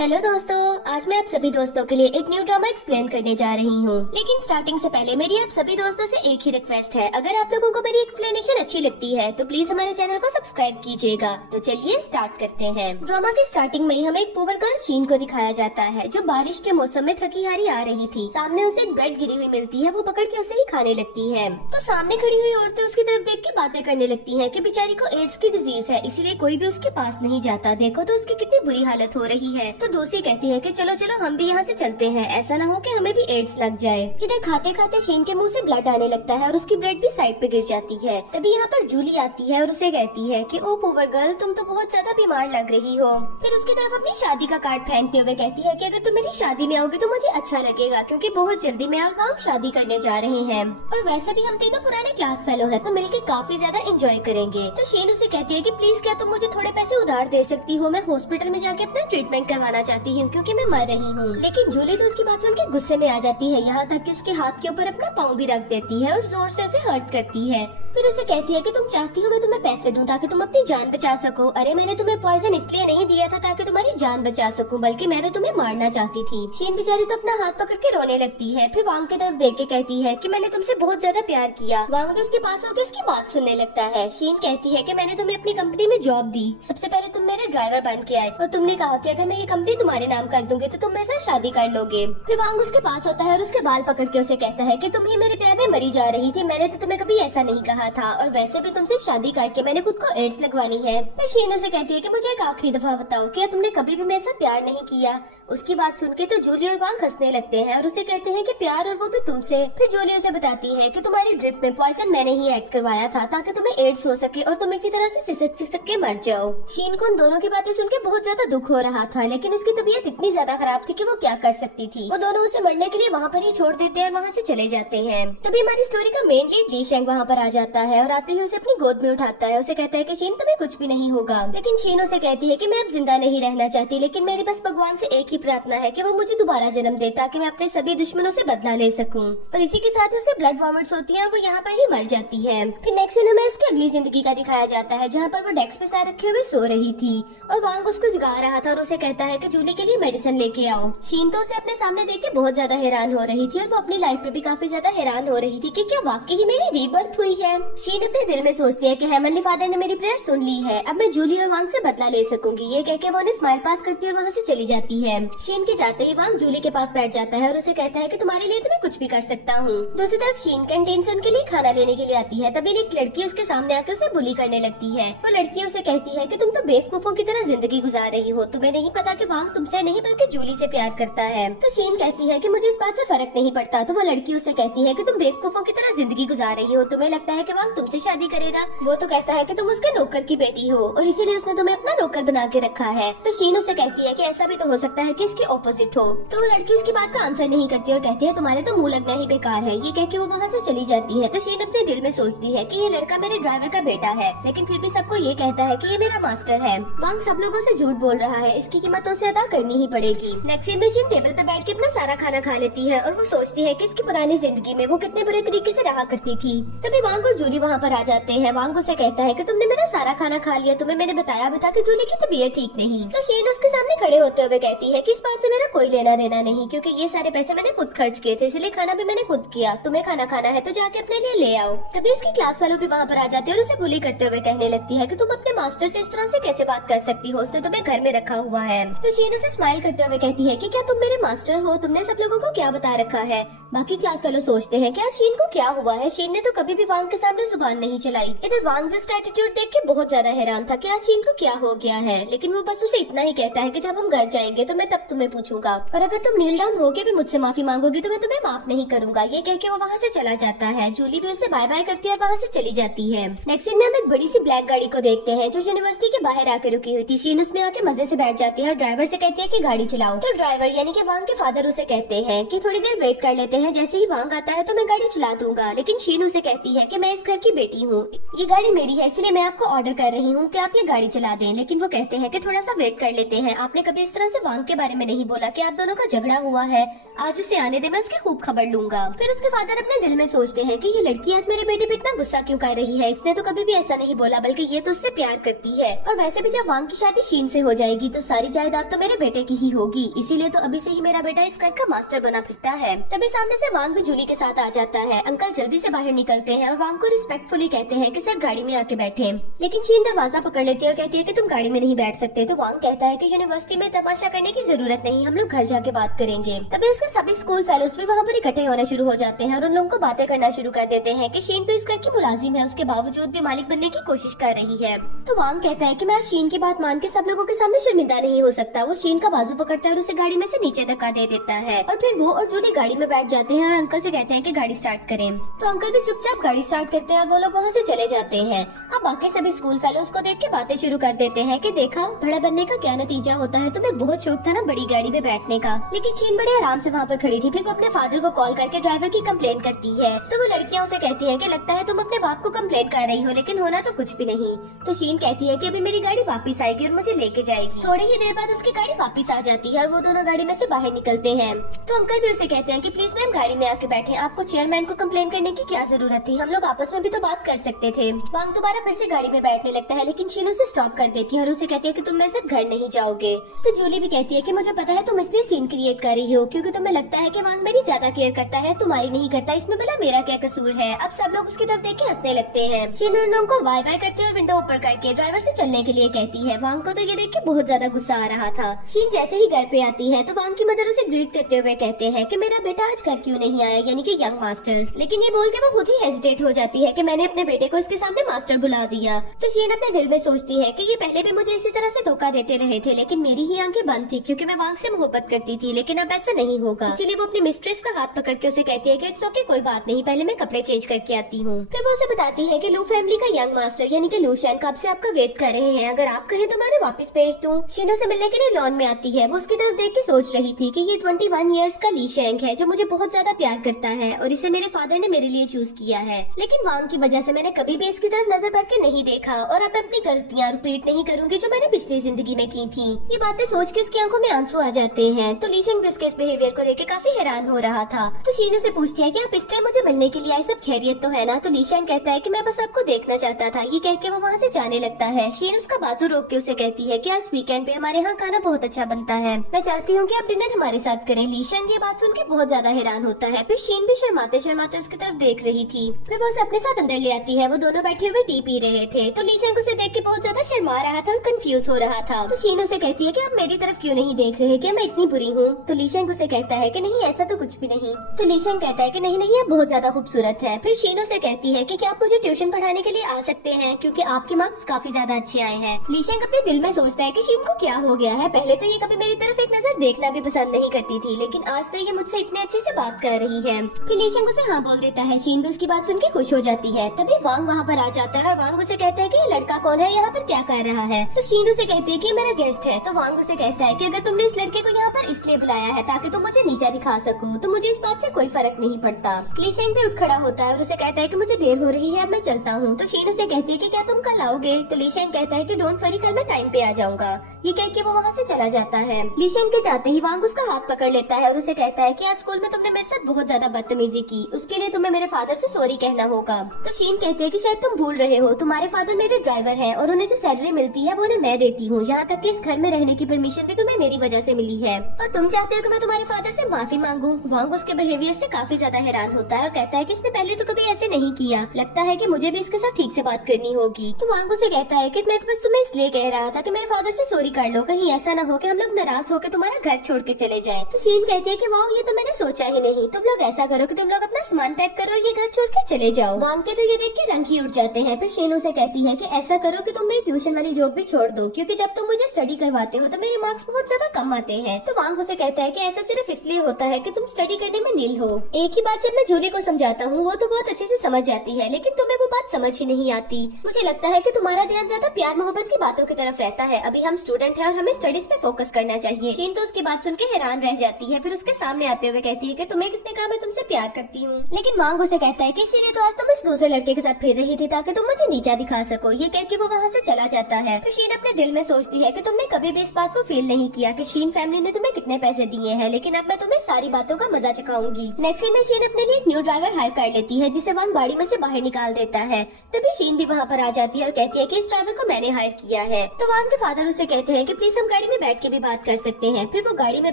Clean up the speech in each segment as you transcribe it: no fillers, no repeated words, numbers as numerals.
Hello दोस्तों, आज मैं आप सभी दोस्तों के लिए एक न्यू ड्रामा एक्सप्लेन करने जा रही हूँ। लेकिन स्टार्टिंग से पहले मेरी आप सभी दोस्तों से एक ही रिक्वेस्ट है, अगर आप लोगों को मेरी एक्सप्लेनेशन अच्छी लगती है तो प्लीज हमारे चैनल को सब्सक्राइब कीजिएगा। तो चलिए स्टार्ट करते हैं। ड्रामा की स्टार्टिंग में ही हमें एक पुअर गर्ल शीन को दिखाया जाता है, जो बारिश के मौसम में थकी हारी आ रही थी। सामने उसे एक ब्रेड गिरी हुई मिलती है, वो पकड़ के उसे ही खाने लगती है। तो सामने खड़ी हुई औरतें उसकी तरफ देख के बातें करने लगती है कि बेचारी को एड्स की डिजीज है, इसीलिए कोई भी उसके पास नहीं जाता। देखो तो उसकी कितनी बुरी हालत हो रही है। तो दोषी कहती है कि चलो चलो हम भी यहाँ से चलते हैं, ऐसा ना हो कि हमें भी एड्स लग जाए। इधर खाते खाते शीन के मुंह से ब्लड आने लगता है और उसकी ब्रेड भी साइड पे गिर जाती है। तभी यहाँ पर जूली आती है और उसे कहती है कि ओ पुअर गर्ल, तुम तो बहुत ज्यादा बीमार लग रही हो। फिर उसकी तरफ अपनी शादी का कार्ड फेंकते हुए कहती है कि अगर तुम मेरी शादी में आओगे तो मुझे अच्छा लगेगा, क्योंकि बहुत जल्दी मैं और वांग शादी करने जा रहे हैं और वैसे भी हम तीनों पुराने क्लास फेलो हैं, तो मिलके काफी ज्यादा एंजॉय करेंगे। तो शीन उसे कहती है कि प्लीज क्या तुम मुझे थोड़े पैसे उधार दे सकती हो, मैं हॉस्पिटल में जाके अपना ट्रीटमेंट करवाना चाहती हूँ क्योंकि मैं मर रही हूँ। लेकिन जूली तो उसकी बात सुन के गुस्से में आ जाती है, यहाँ तक कि उसके हाथ के ऊपर अपना पाँव भी रख देती है और जोर से उसे हर्ट करती है। फिर उसे कहती है कि तुम चाहती हो मैं तुम्हें पैसे दूं ताकि तुम अपनी जान बचा सको। अरे मैंने तुम्हें पॉइजन इसलिए नहीं दिया था ताकि तुम्हारी जान बचा सकूं, बल्कि मैं तो तुम्हें मारना चाहती थी। शीन बेचारी तो अपना हाथ पकड़ के रोने लगती है। फिर वांग की तरफ देख के कहती है कि मैंने तुमसे बहुत ज्यादा प्यार किया। वांग भी उसके पास होकर उसकी बात सुनने लगता है। शीन कहती है कि मैंने तुम्हें अपनी कंपनी में जॉब दी, सबसे पहले तुम मेरे ड्राइवर बन के आए और तुमने कहा कि अगर मैं ये कंपनी तुम्हारे नाम कर दूंगी तो तुम मेरे साथ शादी कर लोगे। फिर वांग उसके पास होता है और उसके बाल पकड़ के उसे कहता है कि तुम ही मेरे प्यार में मरी जा रही थी, मैंने तो तुम्हें कभी ऐसा नहीं कहा था और वैसे भी तुमसे शादी करके मैंने खुद को एड्स लगवानी है। फिर शीन उसे कहती है कि मुझे एक आखिरी दफा बताओ, क्या तुमने कभी भी मेरे साथ प्यार नहीं किया? उसकी बात सुन के तो जूली और वांग हंसने लगते हैं और उसे कहते हैं कि प्यार और वो भी तुमसे। फिर जूली उसे बताती है कि तुम्हारी ड्रिप में पॉइजन मैंने ही ऐड करवाया था ताकि तुम्हें एड्स हो सके और तुम इसी तरह से सिसक सिसक के मर जाओ। शीन को उन दोनों की बातें सुन के बहुत ज्यादा दुख हो रहा था, लेकिन उसकी तबीयत इतनी ज्यादा खराब थी कि वो क्या कर सकती थी। वो दोनों उसे मरने के लिए वहाँ पर ही छोड़ देते हैं और वहाँ से चले जाते हैं। तभी हमारी स्टोरी का मेन लीड ली शेंग वहाँ पर आ जाता है और आते ही उसे अपनी गोद में उठाता है। उसे कहता है कि शीन तुम्हें कुछ भी नहीं होगा। लेकिन शीन उसे कहती है कि मैं अब जिंदा नहीं रहना चाहती, लेकिन मेरी बस भगवान से एक ही प्रार्थना है कि वो मुझे दोबारा जन्म दे ताकि मैं अपने सभी दुश्मनों से बदला ले सकूं। और इसी के साथ उसे ब्लड वॉमिट्स होती है और वो यहाँ पर ही मर जाती है। फिर नेक्स्ट सीन हमें उसकी अगली जिंदगी का दिखाया जाता है, जहाँ पर वो डेस्क पे सर रखे हुए सो रही थी और वांग उसको जगा रहा था और उसे कहता है कि जूली के लिए मेडिसिन लेके आओ। शीन तो उसे अपने सामने देख के बहुत ज्यादा हैरान हो रही थी और वो अपनी लाइफ पे भी काफी ज्यादा हैरान हो रही थी कि क्या वाकई ही मेरी रीबर्थ हुई है। शीन अपने दिल में सोचती है कि हेवनली फादर ने मेरी प्रेयर सुन ली है, अब मैं जूली और वांग से बदला ले सकूंगी। ये कह के वो उन्हें स्माइल पास करती है और वहाँ से चली जाती है। शीन के जाते ही वांग जूली के पास बैठ जाता है और उसे कहता है कि तुम्हारे लिए तो मैं कुछ भी कर सकता हूँ। दूसरी तरफ शीन कैंटीन से उनके लिए खाना लेने के लिए आती है। तभी एक लड़की उसके सामने आकर उसे बुली करने लगती है। वो लड़की उसे कहती है कि तुम तो बेवकूफों की तरह जिंदगी गुजार रही हो, तुम्हें नहीं पता कि वांग तुमसे नहीं बल्कि जूली से प्यार करता है। तो शीन कहती है कि मुझे इस बात से फर्क नहीं पड़ता। तो वो लड़की उसे कहती है कि तुम बेवकूफों की तरह जिंदगी गुजार रही हो, तुम्हें लगता है कि वांग तुमसे शादी करेगा। वो तो कहता है कि तुम उसके नौकर की बेटी हो और इसीलिए उसने तुम्हें अपना नौकर बना के रखा है। तो शीन उसे कहती है कि ऐसा भी तो हो सकता है कि इसके ऑपोजिट हो। तो वो लड़की उसकी बात का आंसर नहीं करती और कहती है तुम्हारे तो मुंह लगना ही बेकार है। ये कह के वो वहाँ से चली जाती है। तो शीन अपने दिल में सोचती है कि ये लड़का मेरे ड्राइवर का बेटा है, लेकिन फिर भी सबको ये कहता है कि ये मेरा मास्टर है। वांग सब लोगों से झूठ बोल रहा है, इसकी कीमत उसे अदा करनी ही पड़ेगी। नेक्स्ट सीन में शीन टेबल पे बैठ के अपना सारा खाना खा लेती है और वो सोचती है कि इसकी पुरानी जिंदगी में वो कितने बुरे तरीके से रहा करती थी। तभी वांग और जूली वहाँ पर आ जाते हैं। वांग उसे कहता है कि तुमने मेरा सारा खाना खा लिया, तुम्हें मैंने बताया भी था कि जूली की तबीयत ठीक नहीं। तो शीन उसके सामने खड़े होते हुए कहती है कि इस बात से मेरा कोई लेना देना नहीं, क्योंकि ये सारे पैसे मैंने खुद खर्च किए थे, इसलिए खाना भी मैंने खुद किया। तुम्हें खाना खाना है तो जाके अपने लिए ले आओ। तभी उसकी क्लास वालों भी वहाँ पर आ जाते हैं और उसे बुली करते हुए कहने लगती है कि तुम अपने मास्टर से इस तरह से कैसे बात कर सकती हो, उसने तुम्हें घर में रखा हुआ है। तो शीन उसे स्माइल करते हुए कहती है कि क्या तुम मेरे मास्टर हो, तुमने सब लोगों को क्या बता रखा है। बाकी क्लास वालों सोचते हैं कि शीन को क्या हुआ है, शीन ने तो कभी भी वांग के सामने जुबान नहीं चलाई। इधर वांग भी उसका एटीट्यूड देख के बहुत ज्यादा हैरान था कि आज शीन को क्या हो गया है, लेकिन वो बस उसे इतना ही कहता है कि जब हम घर जाएंगे तो मैं तब तुम्हें पूछूंगा और अगर तुम नील डाउन होके भी मुझसे माफी मांगोगी तो मैं तुम्हें माफ नहीं करूंगा। ये कह के वो वहाँ से चला जाता है। जूली भी उसे बाय बाय करती है और वहाँ से चली जाती है। नेक्स्ट सीन में हम एक बड़ी सी ब्लैक गाड़ी को देखते हैं जो यूनिवर्सिटी के बाहर आके रुकी हुई थी। शीन उसमें आके मजे से बैठ जाती है और ड्राइवर से कहती है कि गाड़ी चलाओ। तो ड्राइवर यानी कि वांग के फादर उसे कहते हैं कि थोड़ी देर वेट कर लेते हैं, जैसे ही वांग आता है तो मैं गाड़ी चला दूंगा। लेकिन शीन उसे कहती है कि मैं इस घर की बेटी हूँ, ये गाड़ी मेरी है, इसलिए मैं आपको ऑर्डर कर रही हूँ कि आप ये गाड़ी चला दें। लेकिन वो कहते हैं कि थोड़ा सा वेट कर लेते हैं, आपने कभी इस तरह से वांग के बारे में नहीं बोला कि आप दोनों का झगड़ा हुआ है, आज उसे आने दे, मैं उसकी खूब खबर लूंगा। फिर उसके फादर अपने दिल में सोचते हैं कि ये लड़की आज मेरे बेटे पे इतना गुस्सा क्यों कर रही है, इसने तो कभी भी ऐसा नहीं बोला, बल्कि ये तो उससे प्यार करती है। और वैसे भी जब वांग की शादी शीन से हो जाएगी तो सारी जायदाद तो मेरे बेटे की ही होगी, इसीलिए तो अभी से ही मेरा बेटा इस घर का मास्टर बना फिरता है। तभी सामने से वांग भी जूली के साथ आ जाता है। अंकल जल्दी से बाहर निकलते हैं और वांग को रिस्पेक्टफुली कहते हैं कि सर गाड़ी में आके बैठे, लेकिन शीन दरवाजा पकड़ लेती है और कहती है कि तुम गाड़ी में नहीं बैठ सकते। तो वांग कहता है कि यूनिवर्सिटी में तमाशा करने की जरूरत नहीं, हम लोग घर जाके बात करेंगे। तभी उसके सभी स्कूल फेलोज भी वहाँ पर इकट्ठे होना शुरू हो जाते हैं और उन लोगों को बातें करना शुरू कर देते हैं कि शीन तो इस घर की मुलाजिम है, उसके बावजूद भी मालिक बनने की कोशिश कर रही है। तो वांग कहता है कि मैं शीन की बात मान के सब लोगों के सामने शर्मिंदा नहीं हो सकता। वो शीन का बाजू पकड़ता है और उसे गाड़ी में से नीचे धक्का दे देता है और फिर वो और जूली गाड़ी में बैठ जाते हैं और अंकल से कहते हैं कि गाड़ी स्टार्ट करें। तो अंकल भी चुपचाप गाड़ी स्टार्ट करते हैं और वो लोग वहाँ से चले जाते हैं। अब बाकी सभी स्कूल फेलो उसको देख के बातें शुरू कर देते हैं कि देखा बड़ा बनने का क्या नतीजा होता है, तुम्हें बहुत शौक था ना बड़ी गाड़ी में बैठने का। लेकिन शीन बड़े आराम से वहाँ पर खड़ी थी। फिर वो अपने फादर को कॉल करके ड्राइवर की कंप्लेन करती है। तो वो लड़कियां उसे कहती है कि लगता है तुम अपने बाप को कंप्लेन कर रही हो, लेकिन होना तो कुछ भी नहीं। तो शीन कहती है कि अभी मेरी गाड़ी वापस आएगी और मुझे लेके जाएगी। थोड़ी ही देर बाद उसकी गाड़ी वापस आ जाती है और वो दोनों गाड़ी में से बाहर निकलते हैं। तो अंकल भी उसे कहते हैं कि प्लीज मैम गाड़ी में आके बैठे, आपको चेयरमैन को कंप्लेन करने की क्या जरूरत थी, हम लोग आपस में भी तो बात कर सकते थे। वांग दोबारा फिर से गाड़ी में बैठने लगता है, लेकिन शीन उसे स्टॉप कर देती है और उसे कहती है कि तुम मेरे साथ घर नहीं जाओगे। तो जूली भी कहती है कि मुझे पता है तुम इसलिए सीन क्रिएट कर रही हो क्योंकि तुम्हें लगता है कि वांग मेरी ज्यादा केयर करता है, तुम्हारी नहीं करता, इसमें भला मेरा क्या कसूर है। अब सब लोग उसकी तरफ देख के हंसने लगते हैं। शीन उन लोगों को बाय बाय करती है और विंडो ऊपर करके ड्राइवर से चलने के लिए कहती है। वांग को तो ये देख के बहुत ज्यादा गुस्सा आ रहा था। शीन जैसे ही घर पे आती है तो वांग की मदर उसे ग्रीट करते हुए कहते हैं कि मेरा बेटा आज घर क्यों नहीं आया, यानी कि यंग मास्टर। लेकिन ये बोल के वो खुद ही हेजिटेट हो जाती है कि मैंने अपने बेटे को इसके सामने मास्टर बुला दिया। तो शीन अपने दिल में सोचती है कि ये पहले भी मुझे इसी तरह से धोखा देते रहे थे, लेकिन मेरी ही आंखें बंद थी क्योंकि मैं वांग से मोहब्बत करती थी, लेकिन अब ऐसा नहीं होगा। इसीलिए वो अपनी मिस्ट्रेस का हाथ पकड़ के उसे कहती है कि इट्स ओके, कोई बात नहीं, पहले मैं कपड़े चेंज करके आती हूँ। फिर वो उसे बताती है कि लू फैमिली का यंग मास्टर यानी कि लूशियन कब से आपका वेट कर रहे हैं, अगर आप कहें तो मैं उन्हें वापस भेज दूं। शीनो से मिलने के लिए लॉन में आती है। वो उसकी तरफ देख के सोच रही थी कि ये 21 इयर्स का ली शेंग है जो मुझे बहुत ज्यादा प्यार करता है और इसे मेरे फादर ने मेरे लिए चूज किया है, लेकिन वांग की वजह से मैंने कभी भी इसकी तरफ नजर भर के नहीं देखा और अब मैं अपनी गलतियाँ रिपीट नहीं करूंगी जो मैंने पिछली जिंदगी में की थी। ये बातें सोच के उसकी आंखों में आंसू आ जाते हैं। तो ली शेंग भी उसके इस बिहेवियर को लेकर काफी हैरान हो रहा था। तो शीनो से पूछती है कि आप इस टाइम मुझे मिलने के लिए आए, सब खैरियत तो है ना। तो ली शेंग कहता है कि मैं बस आपको देखना चाहता था। ये कह के वो वहाँ से जाने लगता है। शीन उसका बाजू रोक के उसे कहती है कि आज वीकेंड पे हमारे यहाँ खाना बहुत अच्छा बनता है, मैं चाहती हूँ कि आप डिनर हमारे साथ करें। ली शेंग ये बात सुन के बहुत ज्यादा हैरान होता है। फिर शीन भी शर्माते शर्माते उसकी तरफ देख रही थी। फिर वो उसे अपने साथ अंदर ले आती है। वो दोनों बैठे हुए टी पी रहे थे। तो ली शेंग उसे देख के बहुत ज्यादा शर्मा रहा था और कंफ्यूज हो रहा था। तो शीन उसे कहती है कि आप मेरी तरफ क्यों नहीं देख रहे, क्या मैं इतनी बुरी हूँ। तो ली शेंग उसे कहता है कि नहीं ऐसा तो कुछ भी नहीं। तो ली शेंग कहता है कि नहीं नहीं, आप बहुत ज्यादा खूबसूरत है। फिर शीन उसे कहती है कि क्या आप मुझे ट्यूशन पढ़ाने के लिए आ सकते हैं क्योंकि आपके मार्क्स काफी ज्यादा अच्छे आए हैं। ली शेंग अपने दिल में सोचता है कि शीन को क्या हो गया है। पहले तो ये कभी मेरी तरफ एक नजर देखना भी पसंद नहीं करती थी, लेकिन आज तो ये मुझसे इतने अच्छे से बात कर रही है। फिर ली शेंग उसे हाँ बोल देता है। शीन भी उसकी बात सुन के खुश हो जाती है। तभी वांग वहाँ पर आ जाता है और वांग उसे कहता है कि ये लड़का कौन है, यहाँ पर क्या कर रहा है। तो शीन उसे कहती है कि मेरा गेस्ट है। तो वांग उसे कहता है कि अगर तुमने इस लड़के को यहाँ पर इसलिए बुलाया है ताकि तुम मुझे नीचा दिखा सको तो मुझे इस बात से कोई फर्क नहीं पड़ता। ली शेंग भी उठ खड़ा होता है और उसे कहता है कि मुझे देर हो रही है, अब मैं चलता हूँ। तो शीन उसे कहती है कि क्या तुम कल आओगे। तो ली शेंग कहता है कि डोंट वरी, कल मैं टाइम पे आ जाऊंगा। ये कह के वो वहाँ से चला जाता है। ली शेंग के जाते ही वांग उसका हाथ पकड़ लेता है और उसे कहता है कि आज स्कूल में तुमने मेरे साथ बहुत ज्यादा बदतमीजी की, उसके लिए तुम्हें मेरे फादर से सॉरी कहना होगा। तो शीन कहते हैं कि शायद तुम भूल रहे हो, तुम्हारे फादर मेरे ड्राइवर हैं और उन्हें जो सैलरी मिलती है वो उन्हें मैं देती हूँ, यहाँ तक कि इस घर में रहने की परमिशन भी तुम्हें मेरी वजह से मिली है और तुम चाहते हो कि मैं तुम्हारे फादर से माफी मांगू। वांग उसके बिहेवियर से काफी ज्यादा हैरान होता है और कहता है कि इसने पहले तो कभी ऐसे नहीं किया, लगता है कि मुझे भी इसके साथ ठीक से बात करनी होगी। तो वांग उसे कहता है कि मैं तो बस तुम्हें इसलिए कह रहा था कि मेरे फादर से सॉरी कर लो, कहीं ऐसा ना हो कि हम लोग नाराज होकर तुम्हारा घर छोड़ के चले जाएं। तो शीन कहती है कि वाह ये तो मैंने सोचा ही नहीं, तुम लोग ऐसा करो कि तुम लोग अपना सामान पैक करो और ये घर छोड़ के चले जाओ। वांग के तो ये देख के रंग ही उठ जाते हैं। फिर शीन उसे कहती है कि ऐसा करो कि तुम मेरी ट्यूशन वाली जॉब भी छोड़ दो क्योंकि जब तुम मुझे स्टडी करवाते हो तो मेरे मार्क्स बहुत ज्यादा कम आते हैं। तो वांग उसे कहता है कि ऐसा सिर्फ इसलिए होता है कि तुम स्टडी करने में नील हो। एक ही बात जब मैं जूली को समझाता हूँ वो तो बहुत अच्छे से समझ जाती है, लेकिन तुम्हें वो बात समझ ही नहीं आती। मुझे लगता है कि तुम्हारा ध्यान ज्यादा प्यार मोहब्बत की बातों की तरफ रहता है। अभी हम स्टूडेंट हैं और हमें स्टडीज पे फोकस करना चाहिए। शीन तो उसकी बात सुन के हैरान रह जाती है। फिर उसके सामने आते हुए कहती है कि तुम्हें किसने कहा मैं तुमसे प्यार करती हूँ। लेकिन वांग उसे कहता है कि इसीलिए तो आज तुम इस दूसरे लड़के के साथ फिर रही थी ताकि तुम मुझे नीचा दिखा सको। ये कह के वो वहाँ से चला जाता है। फिर शीन अपने दिल में सोचती है कि तुमने कभी भी इस बात को फील नहीं किया कि शीन फैमिली ने तुम्हें कितने पैसे दिए हैं, लेकिन अब मैं तुम्हें सारी बातों का मजा चखाऊंगी। नेक्स्ट सीन में शीन अपने लिए एक न्यू ड्राइवर हायर कर लेती है जिसे वांग गाड़ी में से बाहर निकाल देता है। तभी शीन भी वहाँ पर आ जाती है और कहती है कि इस ड्राइवर को मैंने हायर किया है। तो वांग के फादर उससे कहते हैं कि प्लीज हम गाड़ी में बैठ के भी बात कर सकते हैं। फिर वो गाड़ी में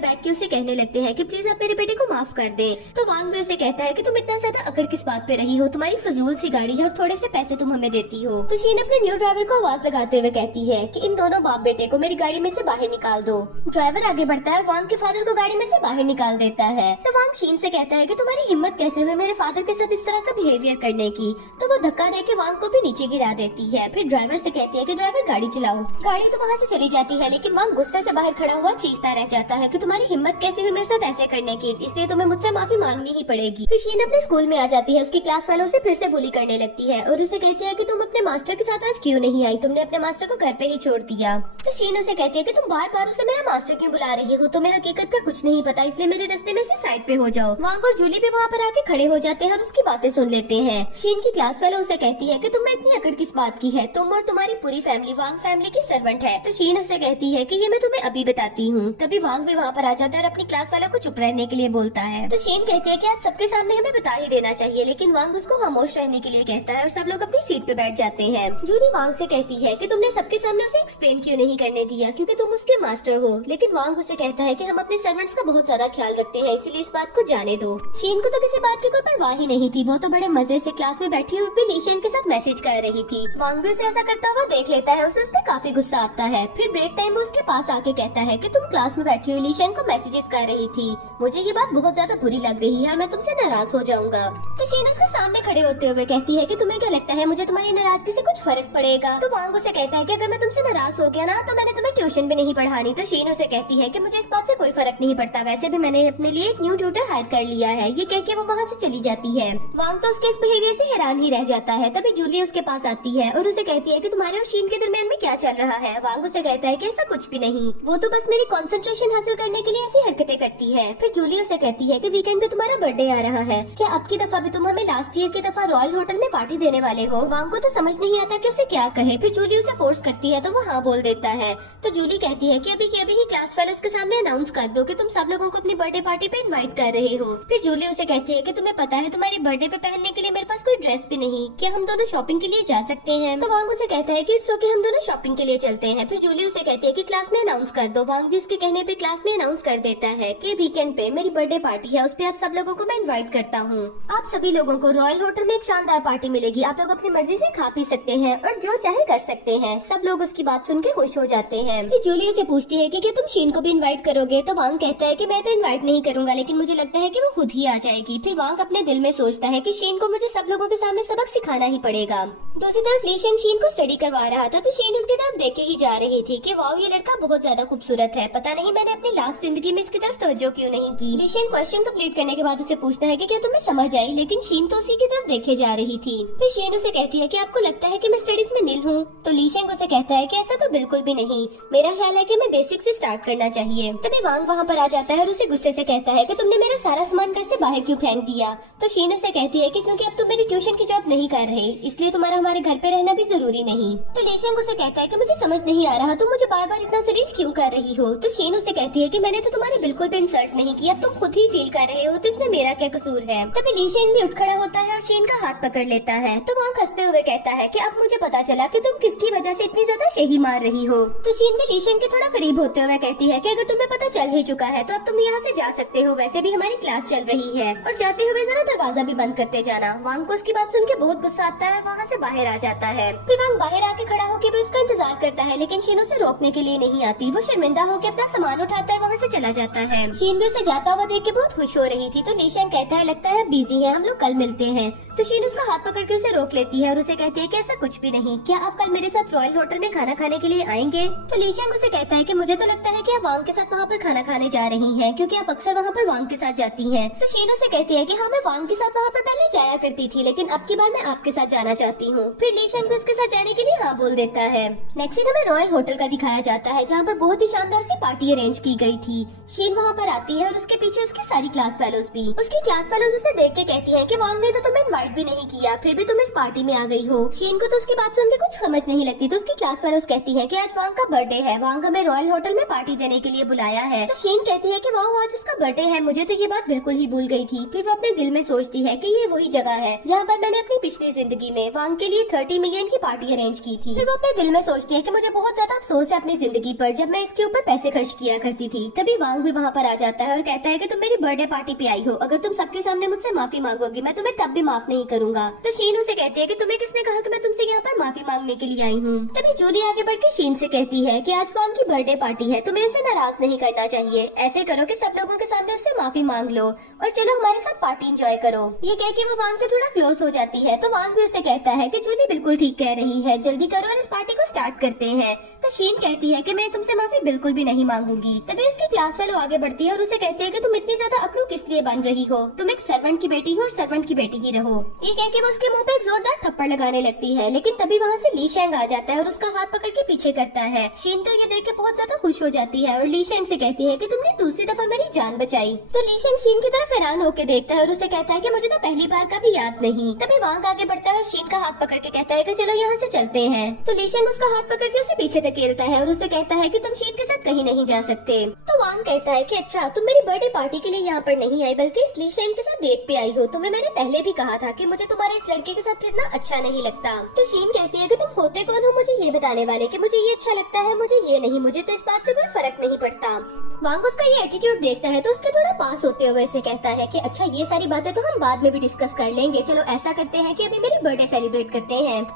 बैठ के उसे कहने लगते हैं कि प्लीज आप मेरे बेटे को माफ कर दे। तो वांग भी उसे कहता है कि तुम इतना ज्यादा अकड़ किस बात पे रही हो, तुम्हारी फजूल सी गाड़ी है और थोड़े से पैसे तुम हमें देती हो। तो शीन अपने न्यू ड्राइवर को आवाज लगाते हुए कहती है कि इन दोनों बाप बेटे को मेरी गाड़ी में से बाहर निकाल दो। ड्राइवर आगे बढ़ता है और वांग के फादर को गाड़ी में से बाहर निकाल देता है। तो वांग शीन से कहता है कि तुम्हारी हिम्मत कैसे हुई मेरे फादर के साथ इस तरह का बिहेवियर करने की। तो वो धक्का देके वांग को भी नीचे गिरा देती है। फिर ड्राइवर से कहती है कि ड्राइवर गाड़ी चलाओ। गाड़ी तो वहाँ से चली जाती है, लेकिन वांग गुस्से से बाहर खड़ा हुआ चीखता रह जाता है कि तुम्हारी हिम्मत कैसे हुई मेरे साथ ऐसे करने की, इसलिए तुम्हें मुझसे माफी मांगनी ही पड़ेगी। फिर शीन अपने स्कूल में आ जाती है, उसकी क्लास वालों से फिर से बुली करने लगती है और उसे कहती है कि तुम अपने मास्टर के साथ आज क्यों नहीं आई, तुमने अपने मास्टर को घर पे ही छोड़ दिया। तो शीन उसे कहती है कि तुम बार बार उसे मेरा मास्टर क्यों बुला रही हो, तुम्हें हकीकत का कुछ नहीं पता, इसलिए मेरे रास्ते में से साइड पे हो जाओ। वांग और जूली भी वहाँ पर आके खड़े हो जाते हैं और उसकी बातें सुन लेते हैं। शीन की क्लास वालों उसे कहती है कि तुम्हें इतनी अकड़ किस बात की है, तुम और तुम्हारी पूरी फैमिली वांग फैमिली की सर्वेंट है। तो शीन उसे कहती है कि ये मैं तुम्हें अभी बताती हूँ। तभी वांग भी वहाँ पर आ जाता है और अपनी क्लास वालों को चुप रहने के लिए बोलता है। तो शीन कहती है कि आज सबके सामने हमें बता ही देना चाहिए, लेकिन वांग उसको खामोश रहने के लिए कहता है और सब लोग अपनी सीट पे बैठ जाते हैं। जूली वांग से कहती है कि तुमने सबके सामने उसे एक्सप्लेन क्यों नहीं करने दिया, क्योंकि तुम उसके मास्टर हो। लेकिन वांग उसे कहता है कि हम अपने सर्वेंट्स का बहुत ज्यादा ख्याल रखते हैं, इसीलिए इस बात को जाने दो। शीन को तो किसी बात की कोई परवाह ही नहीं थी, वो तो बड़े मजे से क्लास में बैठी हुई लीशन के साथ मैसेज कर रही थी। वांग भी उसे ऐसा करता हुआ देख लेता है, उसे उस पर काफी गुस्सा आता है। फिर ब्रेक टाइम में उसके पास आके कहता है कि तुम क्लास में बैठी हुई लीशन को मैसेजेस कर रही थी, मुझे ये बात बहुत ज्यादा बुरी लग रही है और मैं तुमसे नाराज हो जाऊंगा। तो शीन उसके सामने खड़े होते हुए कहती है कि तुम्हें क्या लगता है मुझे तुम्हारी नाराजगी से कुछ फर्क पड़ेगा। तो वांग उसे कहता है कि अगर मैं तुमसे नाराज हो गया ना तो मैंने तुम्हें ट्यूशन भी नहीं पढ़ानी। तो शीन उसे कहती है कि मुझे इस बात से कोई फर्क नहीं पड़ता, वैसे भी मैंने अपने लिए एक न्यू ट्यूटर हायर कर लिया है। ये कह के वो वहाँ से चली जाती है। वांग तो उसके इस बिहेवियर से हैरान ही रह जाता है। तभी जूली उसके पास आती है और उसे कहती है कि तुम्हारे और शीन के दरमियान में क्या चल रहा है। वांग उसे कहता है कि ऐसा कुछ भी नहीं, वो तो बस मेरी कंसंट्रेशन हासिल करने के लिए ऐसी हरकतें करती है। फिर जूली उसे कहती है कि वीकेंड पे तुम्हारा बर्थडे आ रहा है, क्या अब की दफा भी तुम हमें लास्ट ईयर की दफा रॉयल होटल में पार्टी देने वाले हो। वांग को तो समझ नहीं आता कि उसे क्या कहे। फिर जूली उसे फोर्स करती है तो वो हाँ बोल देता है। तो जूली कहती है कि अभी ही क्लास वाले उसके सामने अनाउंस कर दो कि तुम सब लोगों को अपनी बर्थडे पार्टी पे इनवाइट कर रहे हो। फिर जूली उसे कहती है कि तुम्हें पता है तुम्हारी बर्थडे पे पहनने के लिए मेरे पास कोई ड्रेस भी नहीं, क्या हम दोनों शॉपिंग के लिए जा सकते हैं। तो वांग उसे कहता है कि इट्स ओके, हम दोनों शॉपिंग के लिए चलते हैं। फिर जूली उसे कहती है कि क्लास में अनाउंस कर दो। वांग भी उसके कहने पे क्लास में अनाउंस कर देता है कि वीकेंड पे मेरी बर्थडे पार्टी है, उस पे आप सब लोगों को मैं इनवाइट करता हूँ। आप सभी लोगों को रॉयल होटल में एक शानदार पार्टी मिलेगी, आप लोग अपनी मर्जी से खा पी सकते हैं और जो चाहे कर सकते हैं। सब लोग उसकी बात सुन के खुश हो जाते हैं। फिर जूली उसे पूछती है कि क्या तुम शीन को भी इनवाइट करोगे। तो वांग कहता है कि मैं तो इनवाइट नहीं करूंगा, लेकिन मुझे लगता है कि वो खुद ही आ जाएगी। फिर वांग अपने दिल में सोचता है कि शीन को मुझे सब लोगों के सामने सबक सिखाना ही पड़ेगा। दूसरी तरफ लीशन शीन को स्टडी करवा रहा था, तो शीन उसकी तरफ देखे ही जा रही थी कि वाओ ये लड़का बहुत ज्यादा खूबसूरत है, पता नहीं मैंने अपनी लास्ट जिंदगी में इसकी तरफ तवज्जो क्यों नहीं की। लीशन क्वेश्चन कंप्लीट करने के बाद उसे पूछता है कि क्या तुम्हें समझ आई, लेकिन शीन तो उसी की तरफ देखे जा रही थी। फिर शीन उसे कहती है कि आपको लगता है कि मैं स्टडीज में नील हूँ। तो लीशन उसे कहता है कि ऐसा तो बिल्कुल भी नहीं, मेरा ख्याल है कि मैं बेसिक से स्टार्ट करना चाहिए। तभी वांग वहाँ पर आ जाता है और उसे गुस्से से कहता है कि तुमने मेरा सारा सामान घर से बाहर क्यों फेंक दिया। तो शीन उसे कहती है कि क्योंकि अब तुम मेरी ट्यूशन की जॉब नहीं कर रहे, इसलिए तुम्हारा हमारे घर पे रहना भी जरूरी नहीं। तो लीशन उसे कहता है कि मुझे समझ नहीं आ रहा तुम मुझे बार बार इतना सीरियस क्यों कर रही हो। तो शीन उसे कहती है कि मैंने तो तुम्हारे बिल्कुल भी इंसल्ट नहीं किया, तुम खुद ही फील कर रहे हो, तो इसमें मेरा क्या कसूर है। तभी लीशन भी उठ खड़ा होता है और शीन का हाथ पकड़ लेता है। तो वहाँ हंसते हुए कहता है कि अब मुझे पता चला कि तुम किसकी वजह से इतनी ज्यादा शेही मार रही हो। तो शीन भी लीशन के थोड़ा करीब होते हुए कहती है कि अगर तुम्हें पता चल ही चुका है तो अब तुम यहाँ से जा सकते हो, वैसे भी हमारी क्लास चल रही है, और जाते हुए जरा दरवाजा भी बंद करते जाना। वांग को उसकी बात सुन के बहुत गुस्सा आता है, वहाँ से बाहर आ जाता है। फिर वांग बाहर आके खड़ा होकर भी उसका इंतजार करता है, लेकिन शीन उसे रोकने के लिए नहीं आती। वो शर्मिंदा होकर अपना सामान उठाता है, वहाँ से चला जाता है। शीन भी उसे जाता हुआ देख के बहुत खुश हो रही थी। तो लीशन कहता है लगता है बिजी है, हम लोग कल मिलते हैं। तो शीन उसका हाथ पकड़ के उसे रोक लेती है और उसे कहती है कि ऐसा कुछ भी नहीं, क्या आप कल मेरे साथ रॉयल होटल में खाना खाने के लिए आएंगे। तो लीशन उसे कहता है कि मुझे तो लगता है कि आप वांग के साथ वहाँ पर खाना खाने जा रही हैं, क्योंकि आप अक्सर वहाँ पर वांग के साथ जाती हैं। तो शीन उसे कहती है कि हाँ मैं वांग के साथ वहाँ पर पहले जाया करती थी, लेकिन अब की बार मैं आपके साथ जाना चाहती हूँ। फिर लीशन भी उसके साथ जाने के लिए हाँ बोल देता है। नेक्स्ट सीन हमें रॉयल होटल का दिखाया जाता है, जहाँ पर बहुत ही शानदार सी पार्टी अरेंज की गई थी। शीन वहाँ पर आती है और उसके पीछे उसकी सारी क्लास फेलोज भी। उसकी क्लास फेलोज उसे देख के कहती है कि वांग ने तो तुम्हें इनवाइट भी नहीं किया, फिर भी तुम इस पार्टी में आ गई हो। शीन को तो उसकी बात सुन के कुछ समझ नहीं लगती, तो उसकी क्लास फेलोज कहती है कि आज वांग का बर्थडे है, वांग हमें रॉयल होटल में पार्टी देने के लिए बुलाया है। तो शीन कहती है कि वाह आज उसका बर्थडे है, मुझे तो ये बात बिल्कुल ही भूल गई थी। फिर वो अपने दिल में सोचती है कि ये वही जगह है जहाँ पर मैंने अपनी पिछली जिंदगी में वांग के लिए 30 मिलियन की पार्टी अरेंज की थी। फिर वो अपने दिल में सोचती है कि मुझे बहुत ज्यादा अफसोस है अपनी जिंदगी जिंदगी पर जब मैं इसके ऊपर पैसे खर्च किया करती थी। तभी वांग भी वहाँ पर आ जाता है और कहता है कि तुम मेरी बर्थडे पार्टी पे आई हो, अगर तुम सबके सामने मुझसे माफी मांगोगी मैं तुम्हें तब भी माफ नहीं करूंगा। तो शीन उसे कहती है कि तुम्हें किसने कहा कि मैं तुमसे यहाँ पर माफी मांगने के लिए आई हूँ। तभी जूली आगे बढ़ के शीन से कहती है कि आज वांग की बर्थडे पार्टी है, तुम्हें उसे नाराज नहीं करना चाहिए। ऐसे करो कि सब लोगों के सामने उससे माफी मांग लो और चलो हमारे साथ पार्टी एंजॉय करो। ये कह के वो वांग के थोड़ा क्लोज हो जाती है। तो वांग भी उसे कहता है कि जूली बिल्कुल ठीक कह रही है, जल्दी करो और इस पार्टी को स्टार्ट करते हैं। तो शीन कहती है कि मैं तुमसे माफी बिल्कुल भी नहीं मांगूंगी। तभी उसकी क्लास फेलो आगे बढ़ती है और उसे कहती है कि तुम इतनी ज्यादा अकड़ू किस लिए बन रही हो, तुम एक सर्वेंट की बेटी हो और सर्वेंट की बेटी ही रहो। ये कह के वो उसके मुंह पे एक जोरदार थप्पड़ लगाने लगती है, लेकिन तभी वहाँ से ली शेंग आ जाता है और उसका हाथ पकड़ के पीछे करता है। शीन तो ये देख के बहुत ज्यादा खुश हो जाती है और ली शेंग से कहती है कि तुमने दूसरी दफा मेरी जान बचाई। तो ली शेंग शीन की तरफ हैरान होकर देखता है और उसे कहता है कि मुझे तो पहली बार का भी याद नहीं। तभी वांग आगे बढ़ता है और शीन का हाथ पकड़ के कहता है कि चलो यहाँ से चलते हैं। तो ली शेंग उसका हाथ पकड़ के उसे पीछे धकेलता है और उसे कहता है कि तुम शीन के साथ कहीं नहीं जा सकते। तो वांग कहता है कि अच्छा तुम मेरी बर्थडे पार्टी के लिए यहाँ पर नहीं आई बल्कि इस ली शेंग के साथ डेट पे आई हो। तुम्हें मैंने पहले भी कहा था कि मुझे तुम्हारे इस लड़के के साथ फिरना अच्छा नहीं लगता। तो शीन कहती है कि तुम होते कौन हो मुझे ये बताने वाले कि मुझे ये अच्छा लगता है मुझे ये नहीं, मुझे तो इस बात से कोई फर्क नहीं पड़ता। वांग उसका ये एटीट्यूड देखता है तो उसके थोड़ा पास होते हुए से कहता है कि अच्छा ये सारी बातें तो हम बाद में भी डिस्कस कर लेंगे, चलो ऐसा करते हैं कि अभी मेरी बर्थडे सेलिब्रेट करते हैं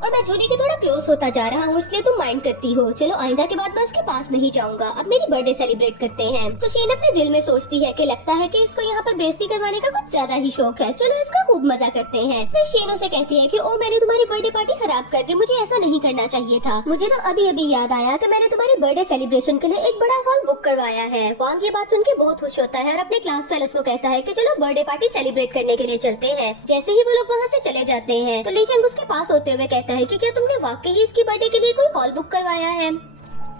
और मैं जूली के थोड़ा क्लोज होता जा रहा हूँ इसलिए तुम माइंड करती हो, चलो आइंदा के बाद मैं उसके पास नहीं जाऊंगा, अब मेरी बर्थडे सेलिब्रेट करते हैं। तो शीन अपने दिल में सोचती है कि लगता है कि इसको यहाँ पर बेइज्जती करवाने का कुछ ज्यादा ही शौक है, चलो इसका खूब मजा करते हैं। फिर शीन उसे कहती है कि ओ मैंने तुम्हारी बर्थडे पार्टी खराब कर दी, मुझे ऐसा नहीं करना चाहिए था, मुझे तो अभी अभी याद आया कि मैंने तुम्हारी बर्थडे सेलिब्रेशन के लिए एक बड़ा हॉल बुक करवाया है। वांग ये बात सुन के बहुत खुश होता है और अपने क्लास फेलोज को कहता है कि चलो बर्थडे पार्टी सेलिब्रेट करने के लिए चलते हैं। जैसे ही वो लोग वहाँ से चले जाते हैं तो ली शेंग उसके पास होते हुए कहता है कि क्या तुमने वाकई ही इसकी बर्थडे के लिए कोई हॉल बुक करवाया है।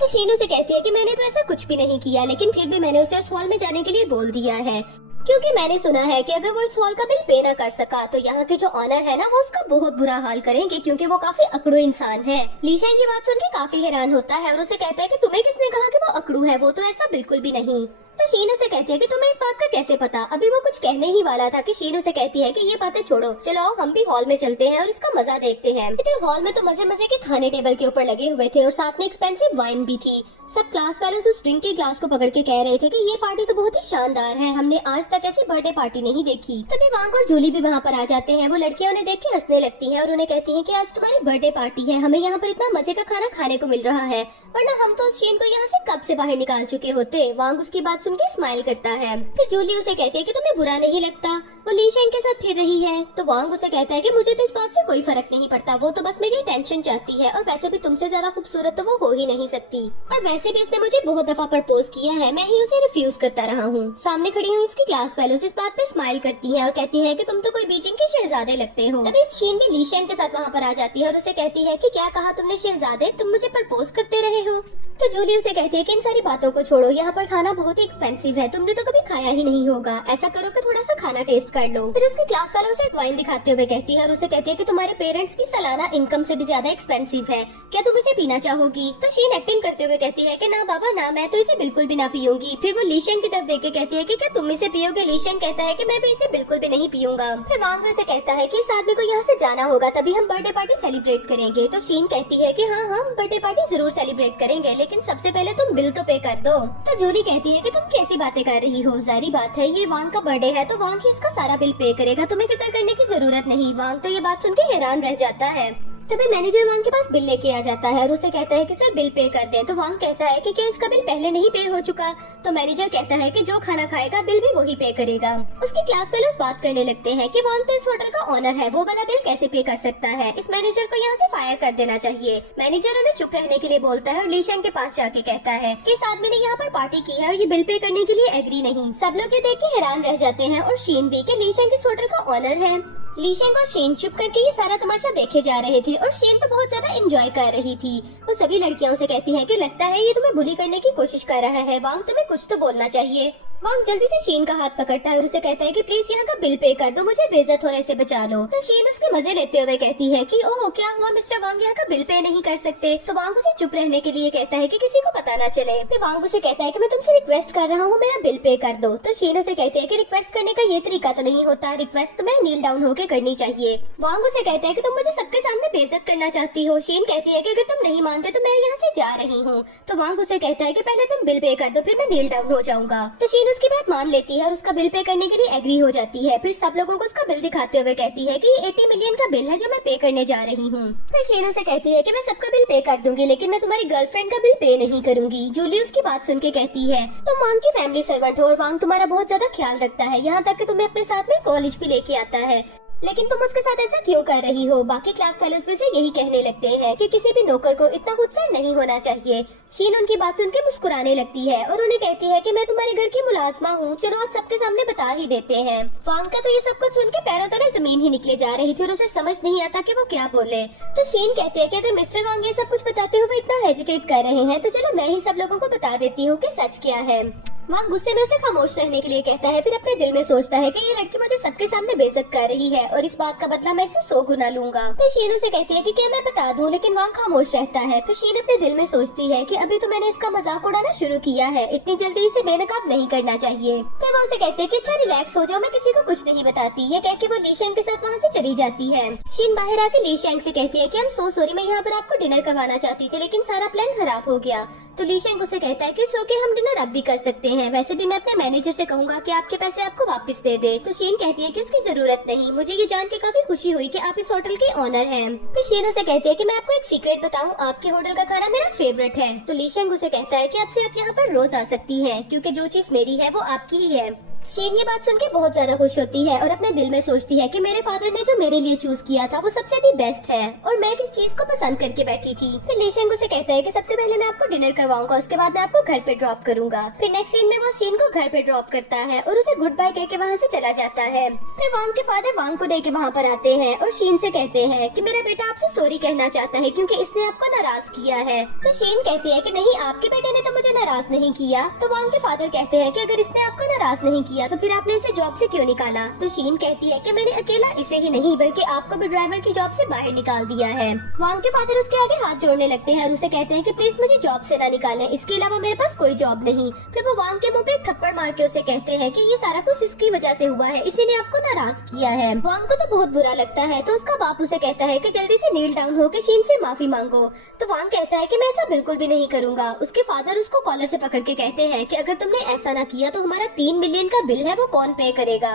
तो शीन उसे कहती है कि मैंने तो ऐसा कुछ भी नहीं किया, लेकिन फिर भी मैंने उसे उस हॉल में जाने के लिए बोल दिया है क्योंकि मैंने सुना है कि अगर वो इस हॉल का बिल पे ना कर सका तो यहाँ के जो ऑनर है ना वो उसका बहुत बुरा हाल करेंगे क्योंकि वो काफी अकड़ू इंसान है। ली शेंग की बात सुन के काफी हैरान होता है और उसे कहता है कि तुम्हें किसने कहा कि वो अकड़ू है, वो तो ऐसा बिल्कुल भी नहीं। तो शीन उसे कहती है कि तुम्हें इस बात का कैसे पता। अभी वो कुछ कहने ही वाला था कि शीन उसे कहती है कि ये बातें छोड़ो, चलो आओ हम भी हॉल में चलते हैं और इसका मजा देखते हैं। लेकिन हॉल में तो मजे मजे के खाने टेबल के ऊपर लगे हुए थे और साथ में एक्सपेंसिव वाइन भी थी। सब क्लास वाले उस ड्रिंक के ग्लास को पकड़ के कह रहे थे कि ये पार्टी तो बहुत ही शानदार है, हमने आज तक ऐसी बर्थडे पार्टी नहीं देखी। तभी वांग और जूली भी वहाँ पर आ जाते हैं। वो लड़कियां उन्हें देख के हंसने लगती हैं और उन्हें कहती हैं कि आज तुम्हारी बर्थडे पार्टी है, हमें यहाँ पर इतना मजे का खाना खाने को मिल रहा है, वरना हम तो शीन को यहाँ से कब से बाहर निकाल चुके होते। वांग उसकी बात सुन के स्माइल करता है। फिर जूली उसे कहती है कि तुम्हें बुरा नहीं लगता वो ली शेंग के साथ फिर रही है। तो वांग उसे कहता है कि मुझे तो इस बात से कोई फर्क नहीं पड़ता, वो तो बस मेरी अटेंशन चाहती है और वैसे भी तुमसे ज्यादा खूबसूरत तो वो हो ही नहीं सकती, और वैसे भी उसने मुझे बहुत दफा प्रपोज किया है, मैं ही उसे रिफ्यूज करता रहा हूँ। सामने खड़ी हुई उसकी क्लास फेलोज इस बात पे स्माइल करती है और कहती है कि तुम तो कोई बीजिंग के शहजादे लगते हो। तभी शीन भी ली शेंग के साथ वहाँ पर आ जाती है और उसे कहती है कि क्या कहा तुमने शहजादे, तुम मुझे प्रपोज करते रहे हो। तो जूली उसे कहती है कि इन सारी बातों को छोड़ो, यहाँ पर खाना बहुत ही एक्सपेंसिव है, तुमने तो कभी खाया ही नहीं होगा, ऐसा करो कि थोड़ा सा खाना टेस्ट कर लो। फिर उसकी क्लास वालों से एक वाइन दिखाते हुए कहती है और उसे कहती है कि तुम्हारे पेरेंट्स की सालाना इनकम से भी ज्यादा एक्सपेंसिव है, क्या तुम इसे पीना चाहोगी। तो शीन एक्टिंग करते हुए कहती है कि ना बाबा ना, मैं तो इसे बिल्कुल भी ना पीऊंगी। फिर वो ली शेंग की तरफ देख के कहती है कि क्या तुम इसे पियोगे। ली शेंग कहता है कि मैं भी इसे बिल्कुल भी नहीं पीऊंगा। फिर वांग उसे कहता है कि इस आदमी को यहाँ से जाना होगा, तभी हम बर्थडे पार्टी सेलिब्रेट करेंगे। तो शीन कहती है कि हाँ हम बर्थडे पार्टी जरूर सेलिब्रेट करेंगे, लेकिन सबसे पहले तुम बिल तो पे कर दो। तो जूली कहती है कि तुम कैसी बातें कर रही हो, जारी बात है ये वांग का बर्थडे है तो वांग ही इसका सारा बिल पे करेगा, तुम्हें फिक्र करने की जरूरत नहीं। वांग तो ये बात सुन के हैरान रह जाता है। तभी मैनेजर वांग के पास बिल लेके आ जाता है और उसे कहता है कि सर बिल पे कर दे। तो वांग कहता है कि क्या इसका बिल पहले नहीं पे हो चुका। तो मैनेजर कहता है कि जो खाना खाएगा बिल भी वही पे करेगा। उसके क्लास फेलोज बात करने लगते हैं कि वांग तो इस होटल का ओनर है, वो वाला बिल कैसे पे कर सकता है, इस मैनेजर को यहाँ से फायर कर देना चाहिए। मैनेजर उन्हें चुप रहने के लिए बोलता है और ली शेंग के पास जाके कहता है कि इस आदमी ने यहाँ पर पार्टी की है और ये बिल पे करने के लिए एग्री नहीं। सब लोग ये देख के हैरान रह जाते हैं और शीन भी कि ली शेंग इस होटल का ओनर है। ली शेंग और शीन चुप करके ये सारा तमाशा देखे जा रहे थे और शीन तो बहुत ज्यादा एंजॉय कर रही थी। वो सभी लड़कियों से कहती है कि लगता है ये तुम्हें बुली करने की कोशिश कर रहा है, वांग तुम्हें कुछ तो बोलना चाहिए। वांग जल्दी से शीन का हाथ पकड़ता है और उसे कहता है कि प्लीज यहाँ का बिल पे कर दो, मुझे बेइज्जत होने से बचा लो। तो शीन उसके मजे लेते हुए कहती है कि ओह क्या हुआ मिस्टर वांग, यहाँ का बिल पे नहीं कर सकते। तो वांग उसे चुप रहने के लिए कहता है कि किसी को पता ना चले। फिर वांग उसे कहता है कि मैं तुमसे रिक्वेस्ट कर रहा हूँ, मेरा बिल पे कर दो। तो शीन उसे कहती है कि रिक्वेस्ट करने का ये तरीका तो नहीं होता, रिक्वेस्ट तुम्हें नील डाउन होके करनी चाहिए। वांग उसे कहता है कि तुम मुझे सबके सामने बेइज्जत करना चाहती हो। शीन कहती है कि अगर तुम नहीं मानते तो मैं यहाँ से जा रही हूँ। तो वांग उसे कहता है कि पहले तुम बिल पे कर दो, फिर मैं नील डाउन हो जाऊंगा। तो शीन उसकी बात मान लेती है और उसका बिल पे करने के लिए एग्री हो जाती है। फिर सब लोगों को उसका बिल दिखाते हुए कहती है कि ये 80 मिलियन का बिल है जो मैं पे करने जा रही हूँ। फिर शीन उसे कहती है कि मैं सबका बिल पे कर दूंगी, लेकिन मैं तुम्हारी गर्लफ्रेंड का बिल पे नहीं करूंगी। जूली उसकी बात सुन के कहती है तुम वांग की फैमिली सर्वेंट हो और वांग तुम्हारा बहुत ज्यादा ख्याल रखता है, यहाँ तक कि तुम्हें अपने साथ में कॉलेज भी लेके आता है, लेकिन तुम उसके साथ ऐसा क्यों कर रही हो। बाकी क्लास फेलोज भी से यही कहने लगते हैं कि किसी भी नौकर को इतना खुदसर नहीं होना चाहिए। शीन उनकी बात सुन के मुस्कुराने लगती है और उन्हें कहती है कि मैं तुम्हारे घर की मुलाजमा हूँ, चलो आज सबके सामने बता ही देते हैं। वांग का तो ये सब कुछ सुन के पैरों तले जमीन ही निकले जा रही थी और उसे समझ नहीं आता कि वो क्या बोले। तो शीन कहते हैं कि अगर मिस्टर वांग ये सब कुछ बताते हुए इतना हेजिटेट कर रहे हैं तो चलो मैं ही सब लोगों को बता देती हूँ कि सच क्या है। वांग गुस्से में उसे खामोश रहने के लिए कहता है, फिर अपने दिल में सोचता है कि ये लड़की मुझे सबके सामने बेइज्जत कर रही है और इस बात का बदला मैं इसे 100 गुना लूंगा। फिर शीन उसे कहती है कि क्या मैं बता दूं, लेकिन वांग खामोश रहता है। फिर शीन अपने दिल में सोचती है कि अभी तो मैंने इसका मजाक उड़ाना शुरू किया है, इतनी जल्दी इसे बेनकाब नहीं करना चाहिए। फिर वो उसे कहते हैं कि अच्छा रिलैक्स हो जाओ, मैं किसी को कुछ नहीं बताती। ये कह के वो ली शेंग के साथ वहाँ से चली जाती है। शीन बाहर आके ली शेंग से कहती है कि I'm so sorry, मैं यहाँ पर आपको डिनर करवाना चाहती थी लेकिन सारा प्लान खराब हो गया। तो ली शेंग उसे कहता है कि सो के हम डिनर अब भी कर सकते हैं, वैसे भी मैं अपने मैनेजर से कहूंगा कि आपके पैसे आपको वापस दे दे। तो शीन कहती है कि उसकी जरूरत नहीं, मुझे ये जान के काफी खुशी हुई कि आप इस होटल के ऑनर हैं। फिर शीन उसे कहती है कि मैं आपको एक सीक्रेट बताऊं, आपके होटल का खाना मेरा फेवरेट है। तो ली शेंग उसे कहता है कि आपसे आप यहाँ पर रोज आ सकती है, क्योंकि जो चीज मेरी है वो आपकी ही है। शीन ये बात सुन के बहुत ज्यादा खुश होती है और अपने दिल में सोचती है कि मेरे फादर ने जो मेरे लिए चूज किया था वो सबसे दी बेस्ट है और मैं किस चीज को पसंद करके बैठी थी। फिर ली शेंग उसे कहता है कि सबसे पहले मैं आपको डिनर करवाऊंगा, उसके बाद मैं आपको घर पे ड्रॉप करूंगा। फिर नेक्स्ट सीन में वो शीन को घर पे ड्रॉप करता है और उसे गुड बाय कह के वहाँ से चला जाता है। फिर वांग के फादर वांग को लेके वहाँ पर आते हैं और शीन से कहते हैं कि मेरा बेटा आपसे सॉरी कहना चाहता है क्योंकि इसने आपको नाराज किया है। तो शीन कहती है कि नहीं, आपके बेटे ने तो मुझे नाराज नहीं किया। तो वांग के फादर कहते हैं कि अगर इसने आपको नाराज नहीं किया तो फिर आपने इसे जॉब से क्यों निकाला। तो शीन कहती है कि मैंने अकेला इसे ही नहीं बल्कि आपको भी ड्राइवर की जॉब से बाहर निकाल दिया है। वांग के फादर उसके आगे हाथ जोड़ने लगते हैं और उसे कहते हैं कि प्लीज मुझे जॉब से ना निकालें, इसके अलावा मेरे पास कोई जॉब नहीं। फिर वो वांग के मुंह पे एक थप्पड़ मार के उसे कहते हैं कि ये सारा कुछ इसकी वजह से हुआ है, इसी ने आपको नाराज किया है। वांग को तो बहुत बुरा लगता है तो उसका बाप उसे कहता है कि जल्दी से नील डाउन होकर शीन से माफी मांगो। तो वांग कहता है कि मैं ऐसा बिल्कुल भी नहीं करूंगा। उसके फादर उसको कॉलर से पकड़ के कहते हैं कि अगर तुमने ऐसा ना किया तो हमारा 3 मिलियन का बिल है वो कौन पे करेगा,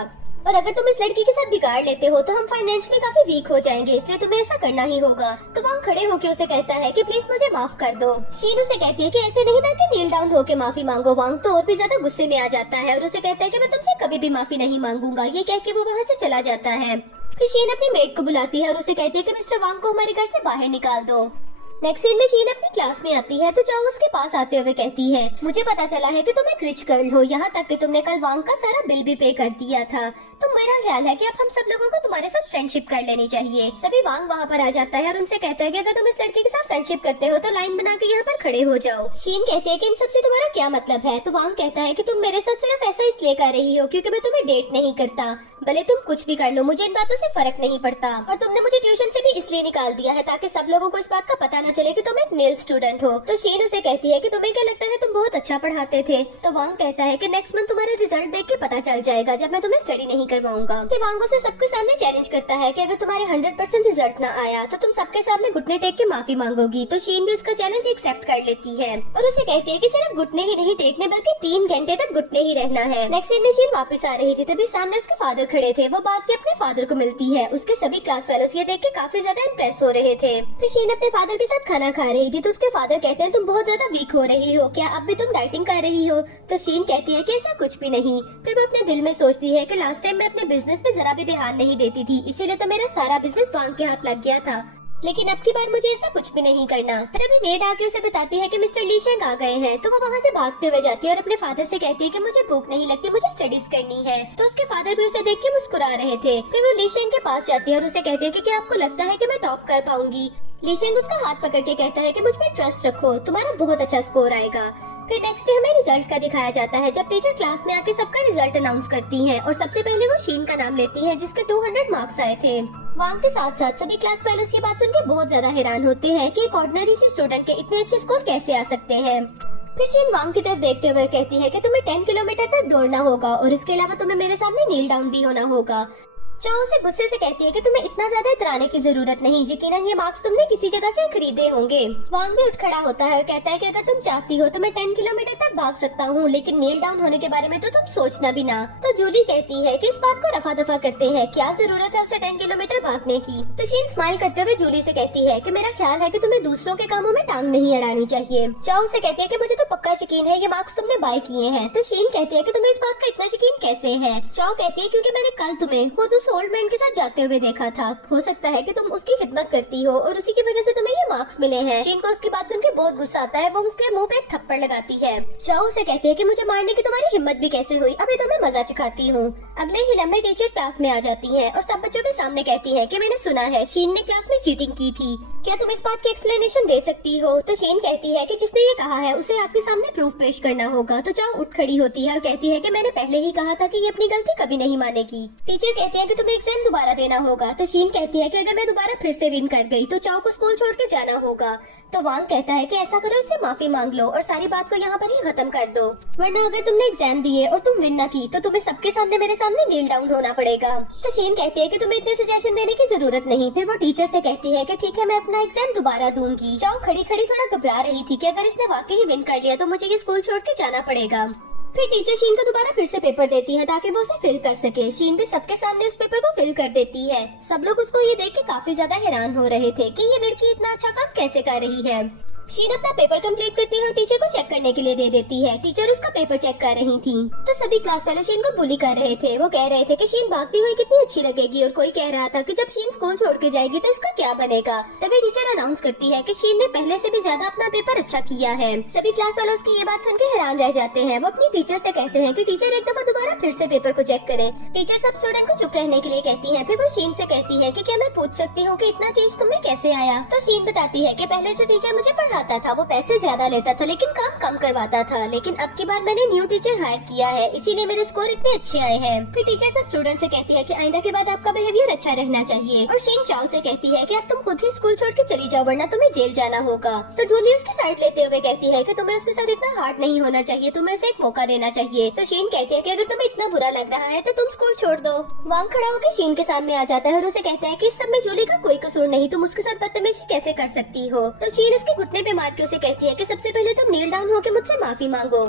और अगर तुम इस लड़की के साथ बिगाड़ लेते हो तो हम फाइनेंशियली काफी वीक हो जाएंगे, इसलिए तुम्हें ऐसा करना ही होगा। तो वांग खड़े होके उसे कहता है कि प्लीज मुझे माफ कर दो। शीन उसे कहती है कि ऐसे नहीं ना कि नील डाउन होके माफी मांगो। वांग तो और भी ज्यादा गुस्से में आ जाता है और उसे कहता है कि मैं तुमसे कभी भी माफी नहीं मांगूंगा। ये कह के वो वहाँ से चला जाता है। फिर शीन अपनी मेड को बुलाती है और उसे कहती है कि मिस्टर वांग को हमारे घर से बाहर निकाल दो। नेक्स्ट सीन में शीन अपनी क्लास में आती है तो चाओ उसके पास आते हुए कहती है, मुझे पता चला है कि तुम एक रिच गर्ल हो, यहाँ तक कि तुमने कल वांग का सारा बिल भी पे कर दिया था। तो मेरा ख्याल है कि अब हम सब लोगों को तुम्हारे साथ फ्रेंडशिप कर लेनी चाहिए। तभी वांग वहाँ पर आ जाता है और उनसे कहता है कि अगर तुम इस लड़की के साथ फ्रेंडशिप करते हो तो लाइन बना के यहाँ पर खड़े हो जाओ। शीन कहते हैं कि इन सबसे तुम्हारा क्या मतलब है। तो वांग कहता है कि तुम मेरे साथ सिर्फ ऐसा इसलिए कर रही हो क्योंकि मैं तुम्हें डेट नहीं करता, भले तुम कुछ भी कर लो, मुझे इन बातों से फर्क नहीं पड़ता। और तुमने मुझे ट्यूशन से भी इसलिए निकाल दिया है ताकि सब लोगों को इस बात का पता न चले कि तुम एक मेल स्टूडेंट हो। तो शीन उसे कहती है कि तुम्हें क्या लगता है तुम बहुत अच्छा पढ़ाते थे। तो वांग कहता है कि नेक्स्ट मंथ तुम्हारा रिजल्ट देख के पता चल जाएगा जब मैं तुम्हें स्टडी नहीं करवाऊंगा। फिर वांग उसे सबके सामने चैलेंज करता है कि अगर तुम्हारे 100% रिजल्ट ना आया तो तुम सबके सामने घुटने टेक के माफी मांगोगी। तो शीन भी उसका चैलेंज एक्सेप्ट कर लेती है और उसे कहती है कि सिर्फ घुटने ही नहीं टेकने बल्कि 3 घंटे तक घुटने ही रहना है। नेक्स्ट सीन में शीन वापस आ रही थी तभी सामने उसके फादर खड़े थे। वो बात अपने फादर को मिलती है। उसके सभी क्लास फेलोज ये देख के काफी ज्यादा इम्प्रेस हो रहे थे। फिर शीन अपने फादर के साथ खाना खा रही थी तो उसके फादर कहते हैं तुम बहुत ज्यादा वीक हो रही हो, क्या अब भी तुम डाइटिंग कर रही हो। तो शीन कहती है कि ऐसा कुछ भी नहीं। फिर वो अपने दिल में सोचती है कि लास्ट टाइम मैं अपने बिजनेस में जरा भी ध्यान नहीं देती थी, इसीलिए तो मेरा सारा बिजनेस वांग के हाथ लग गया था, लेकिन अब की बार मुझे ऐसा कुछ भी नहीं करना। तभी मेड आके उसे बताती है कि मिस्टर ली शेंग आ गए हैं। तो वो वहाँ से भागते हुए जाती है और अपने फादर से कहती है कि मुझे भूख नहीं लगती, मुझे स्टडीज करनी है। तो उसके फादर भी उसे देख के मुस्कुरा रहे थे। फिर वो ली शेंग के पास जाती है और उसे कहती है कि क्या आपको लगता है कि मैं टॉप कर पाऊंगी। ली शेंग उसका हाथ पकड़ के कहता है कि मुझ पर ट्रस्ट रखो, तुम्हारा बहुत अच्छा स्कोर आएगा। फिर नेक्स्ट डे हमें रिजल्ट का दिखाया जाता है, जब टीचर क्लास में आके सबका रिजल्ट अनाउंस करती हैं और सबसे पहले वो शीन का नाम लेती हैं जिसके 200 मार्क्स आए थे। वांग के साथ साथ सभी क्लास फेलोज ये बात सुनकर बहुत ज्यादा हैरान होते हैं कि एक ऑर्डिनरी सी स्टूडेंट के इतने अच्छे स्कोर कैसे आ सकते हैं। फिर शीन वांग की तरफ देखते हुए कहती है कि तुम्हें 10 किलोमीटर तक दौड़ना होगा और इसके अलावा तुम्हें मेरे सामने नील डाउन भी होना होगा। चाओ उसे गुस्से से कहती है कि तुम्हें इतना ज्यादा इतराने की जरूरत नहीं, यकीनन ये मार्क्स तुमने किसी जगह से खरीदे होंगे। वांग भी उठ खड़ा होता है और कहता है कि अगर तुम चाहती हो तो मैं 10 किलोमीटर तक भाग सकता हूँ, लेकिन नील डाउन होने के बारे में तो तुम सोचना भी ना। तो जूली कहती है कि इस बात को रफा दफा करते हैं, क्या जरूरत है उसे 10 किलोमीटर भागने की। तो शीन स्माइल करते हुए जूली से कहती है कि मेरा ख्याल है कि तुम्हें दूसरों के कामों में टांग नहीं अड़ानी चाहिए। चाओ उसे कहती है कि मुझे तो पक्का यकीन है ये मार्क्स तुमने बाय किए हैं। तो शीन कहती है कि तुम्हें इस बात का इतना यकीन कैसे है। चाओ कहती है क्योंकि मैंने कल तुम्हें खुद उस ओल्ड मैन के साथ जाते हुए देखा था, हो सकता है कि तुम उसकी खिदमत करती हो और उसी की वजह से तुम्हें ये मार्क्स मिले हैं। शीन को उसकी बात सुनकर बहुत गुस्सा आता है, वो उसके मुंह पे एक थप्पड़ लगाती है। चाओ उसे कहती है कि मुझे मारने की तुम्हारी हिम्मत भी कैसे हुई, अभी तुम्हें मजा चखाती हूँ। अगले ही लम्हे टीचर क्लास में आ जाती है और सब बच्चों के सामने कहती है कि मैंने सुना है शीन ने क्लास में चीटिंग की थी, क्या तुम इस बात की एक्सप्लेनेशन दे सकती हो। तो शीन कहती है कि जिसने ये कहा है उसे आपके सामने प्रूफ पेश करना होगा। तो चाओ उठ खड़ी होती है और कहती है कि मैंने पहले ही कहा था कि ये अपनी गलती कभी नहीं मानेगी। टीचर कहती है कि तुम्हें एग्जाम दोबारा देना होगा। तो शीन कहती है कि अगर मैं दोबारा फिर से विन कर गई तो चाओ को स्कूल छोड़ के जाना होगा। तो वांग कहता है कि ऐसा करो, इससे माफी मांग लो और सारी बात को यहाँ पर ही खत्म कर दो, वरना अगर तुमने एग्जाम दिए और तुम विन ना की तो तुम्हें सबके सामने मेरे सामने नील डाउन होना पड़ेगा। तो शीन कहती है कि तुम्हें इतने सजेशन देने की जरूरत नहीं। फिर वो टीचर से कहती है कि ठीक है मैं अपना एग्जाम दोबारा दूंगी। चाओ खड़ी खड़ी थोड़ा घबरा रही थी कि अगर इसने वाकई ही विन कर लिया तो मुझे ये स्कूल छोड़ के जाना पड़ेगा। फिर टीचर शीन को दोबारा फिर से पेपर देती है ताकि वो उसे फिल कर सके। शीन भी सबके सामने उस पेपर को फिल कर देती है। सब लोग उसको ये देख के काफी ज्यादा हैरान हो रहे थे कि ये लड़की इतना अच्छा काम कैसे कर रही है। शीन अपना पेपर कंप्लीट करती है और टीचर को चेक करने के लिए दे देती है। टीचर उसका पेपर चेक कर रही थी तो सभी क्लास वाले शीन को बुली कर रहे थे। वो कह रहे थे कि शीन भागती हुई कितनी अच्छी लगेगी और कोई कह रहा था कि जब शीन स्कूल छोड़ के जाएगी तो इसका क्या बनेगा। तभी टीचर अनाउंस करती है कि शीन ने पहले से भी ज्यादा अपना पेपर अच्छा किया है। सभी क्लास वाले उसकी ये बात सुन के हैरान रह जाते हैं। वो अपनी टीचर से कहते हैं कि टीचर एक दफा दोबारा फिर से पेपर को चेक करें। टीचर सब स्टूडेंट को चुप रहने के लिए कहती है। फिर वो शीन से कहती है कि क्या मैं पूछ सकती हूँ कि इतना चेंज तुम्हें कैसे आया। तो शीन बताती है कि पहले जो टीचर मुझे पढ़ाता था वो पैसे ज्यादा लेता था लेकिन काम कम करवाता था, लेकिन अब की बार मैंने न्यू टीचर हायर किया है इसीलिए मेरे स्कोर इतने अच्छे आए हैं। फिर टीचर सब स्टूडेंट से कहती है कि आइंदा के बाद आपका बिहेवियर अच्छा रहना चाहिए। और शीन चाओ से कहती है कि अब तुम खुद ही स्कूल छोड़ के चली जाओ वरना तुम्हें जेल जाना होगा। तो जूली उसकी साइड लेते हुए कहती है कि तुम्हें उसके साथ इतना हार्ड नहीं होना चाहिए, तुम्हें उसे एक मौका देना चाहिए। तो शीन कहती है कि अगर तुम्हें इतना बुरा लग रहा है तो तुम स्कूल छोड़ दो। वांग खड़ा होकर शीन के सामने आ जाता है और उसे कहता है कि इस सब में जूली का कोई कसूर नहीं, तुम उसके साथ बदतमीजी कैसे कर सकती हो। तो शीन उसके घुटने पे मार के उसे कहती है कि सबसे पहले तुम नील डाउन होकर मुझसे माफी मांगो।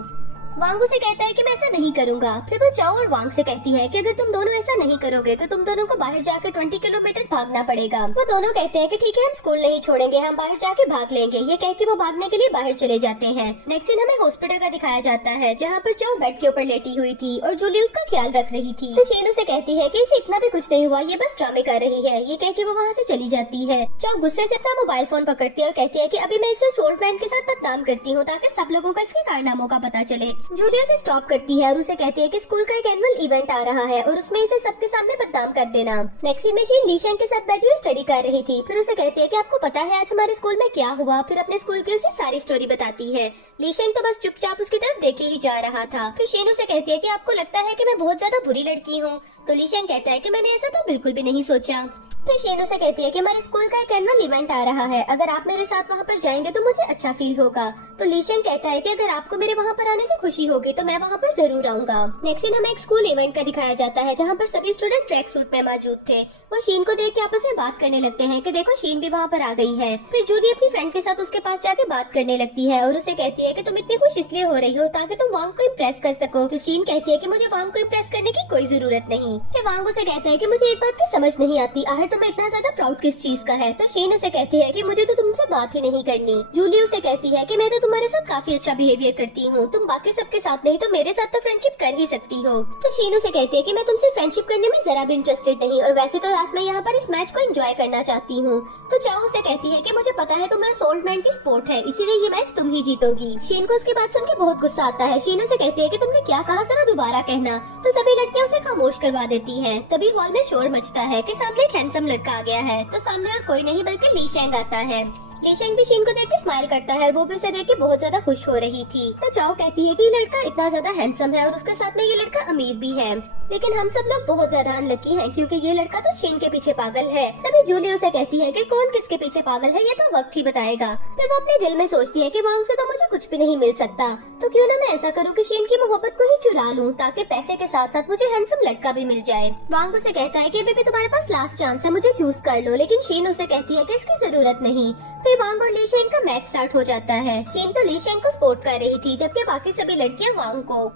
वांग उसे कहता है कि मैं ऐसा नहीं करूंगा। फिर वो चाओ और वांग से कहती है कि अगर तुम दोनों ऐसा नहीं करोगे तो तुम दोनों को बाहर जाकर 20 किलोमीटर भागना पड़ेगा। वो दोनों कहते हैं कि ठीक है हम स्कूल नहीं छोड़ेंगे, हम बाहर जाके भाग लेंगे। ये कह के वो भागने के लिए बाहर चले जाते हैं। नेक्स्ट सीन हमें हॉस्पिटल का दिखाया जाता है जहाँ पर चाओ बेड के ऊपर लेटी हुई थी और जूली उसका ख्याल रख रही थी। तो शीन उसे कहती है कि इसे इतना भी कुछ नहीं हुआ, ये बस ड्रामे कर रही है। ये कह के वो वहाँ से चली जाती है। चाओ गुस्से से अपना मोबाइल फोन पकड़ती है और कहती है कि अभी मैं इसे सोल्ड मैन के साथ बदनाम करती हूँ ताकि सब लोगों को इसके कारनामों का पता चले। जूली उसे स्टॉप करती है और उसे कहती है कि स्कूल का एक एनुअल इवेंट आ रहा है और उसमें इसे सबके सामने बदनाम कर देना। नेक्स्ट सीन में शीन लीशेंग के साथ बैठी हुई स्टडी कर रही थी। फिर उसे कहती है कि आपको पता है आज हमारे स्कूल में क्या हुआ। फिर अपने स्कूल की उसे सारी स्टोरी बताती है। लीशेंग तो बस चुपचाप उसकी तरफ देखे ही जा रहा था। फिर शीन उसे कहती है कि आपको लगता है कि मैं बहुत ज्यादा बुरी लड़की हूँ। तो लीशेंग कहता है कि मैंने ऐसा तो बिल्कुल भी नहीं सोचा। फिर शीन उसे कहती है कि हमारे स्कूल का एक एनुअल इवेंट आ रहा है, अगर आप मेरे साथ वहाँ पर जाएंगे तो मुझे अच्छा फील होगा। तो लीशेंग कहता है कि अगर आपको मेरे वहाँ पर आने से खुशी होगी तो मैं वहाँ पर जरूर आऊंगा। नेक्स्ट सीन हमें एक स्कूल इवेंट का दिखाया जाता है जहाँ पर सभी स्टूडेंट ट्रैक सूट में मौजूद थे। वो शीन को देख के आपस में बात करने लगते हैं कि देखो शीन भी वहाँ पर आ गई है। फिर जूली अपनी फ्रेंड के साथ उसके पास जाके बात करने लगती है और उसे कहती है कि तुम इतनी खुश इसलिए हो रही हो ताकि तुम वांग को इम्प्रेस कर सको। तो शीन कहती है कि मुझे वांग को इम्प्रेस करने की कोई जरूरत नहीं। फिर वांग उसे कहता है कि मुझे एक बात की समझ नहीं आती, आखिर तुम्हें इतना ज्यादा प्राउड किस चीज का है। तो शीन उसे कहती है कि मुझे तो तुमसे बात ही नहीं करनी। जूली उसे कहती है कि मैं तो तुम्हारे साथ काफी अच्छा बिहेवियर करती हूँ, तुम बाकी सबके साथ नहीं तो मेरे साथ तो फ्रेंडशिप कर ही सकती हो। तो शीन उसे कहती है कि मैं तुमसे फ्रेंडशिप करने में जरा भी इंटरेस्टेड नहीं और वैसे तो आज मैं यहाँ पर इस मैच को एंजॉय करना चाहती हूँ। तो चाओ उसे कहती है कि मुझे पता है तुम्हें सोल्ड मैन की स्पोर्ट है इसीलिए ये मैच तुम ही जीतोगी। शीन को उसकी बात सुन के बहुत गुस्सा आता है। शीन उसे कहती है कि तुमने क्या कहा, जरा दोबारा कहना। तो सभी लड़कियां उसे खामोश करवा देती हैं। तभी हॉल में शोर मचता है कि सामने एक हैंडसम लड़का आ गया है। तो सामने और कोई नहीं बल्कि लीशेंग आता है। लीशेंग भी शीन को देख के स्माइल करता है और वो भी उसे देख के बहुत ज्यादा खुश हो रही थी। तो चाओ कहती है कि ये लड़का इतना ज्यादा हैंडसम है और उसके साथ में ये लड़का अमीर भी है, लेकिन हम सब लोग बहुत ज्यादा अनलकी हैं क्योंकि ये लड़का तो शीन के पीछे पागल है। तभी जूली उसे कहती है कि कौन किसके पीछे पागल है ये तो वक्त ही बताएगा। फिर वो अपने दिल में सोचती है कि वांग से तो मुझे कुछ भी नहीं मिल सकता, तो क्यों ना मैं ऐसा करूं कि शीन की मोहब्बत को ही चुरा लूं ताकि पैसे के साथ साथ मुझे हैंडसम लड़का भी मिल जाए। वांग उसे कहता है कि अभी भी तुम्हारे पास लास्ट चांस है, मुझे चूज कर लो, लेकिन शीन उसे कहती है कि इसकी जरूरत नहीं। फिर वांग और लीशेंग का मैच स्टार्ट हो जाता है। शीन तो लीशेंग को सपोर्ट कर रही थी जबकि बाकी सभी लड़कियां वांग को।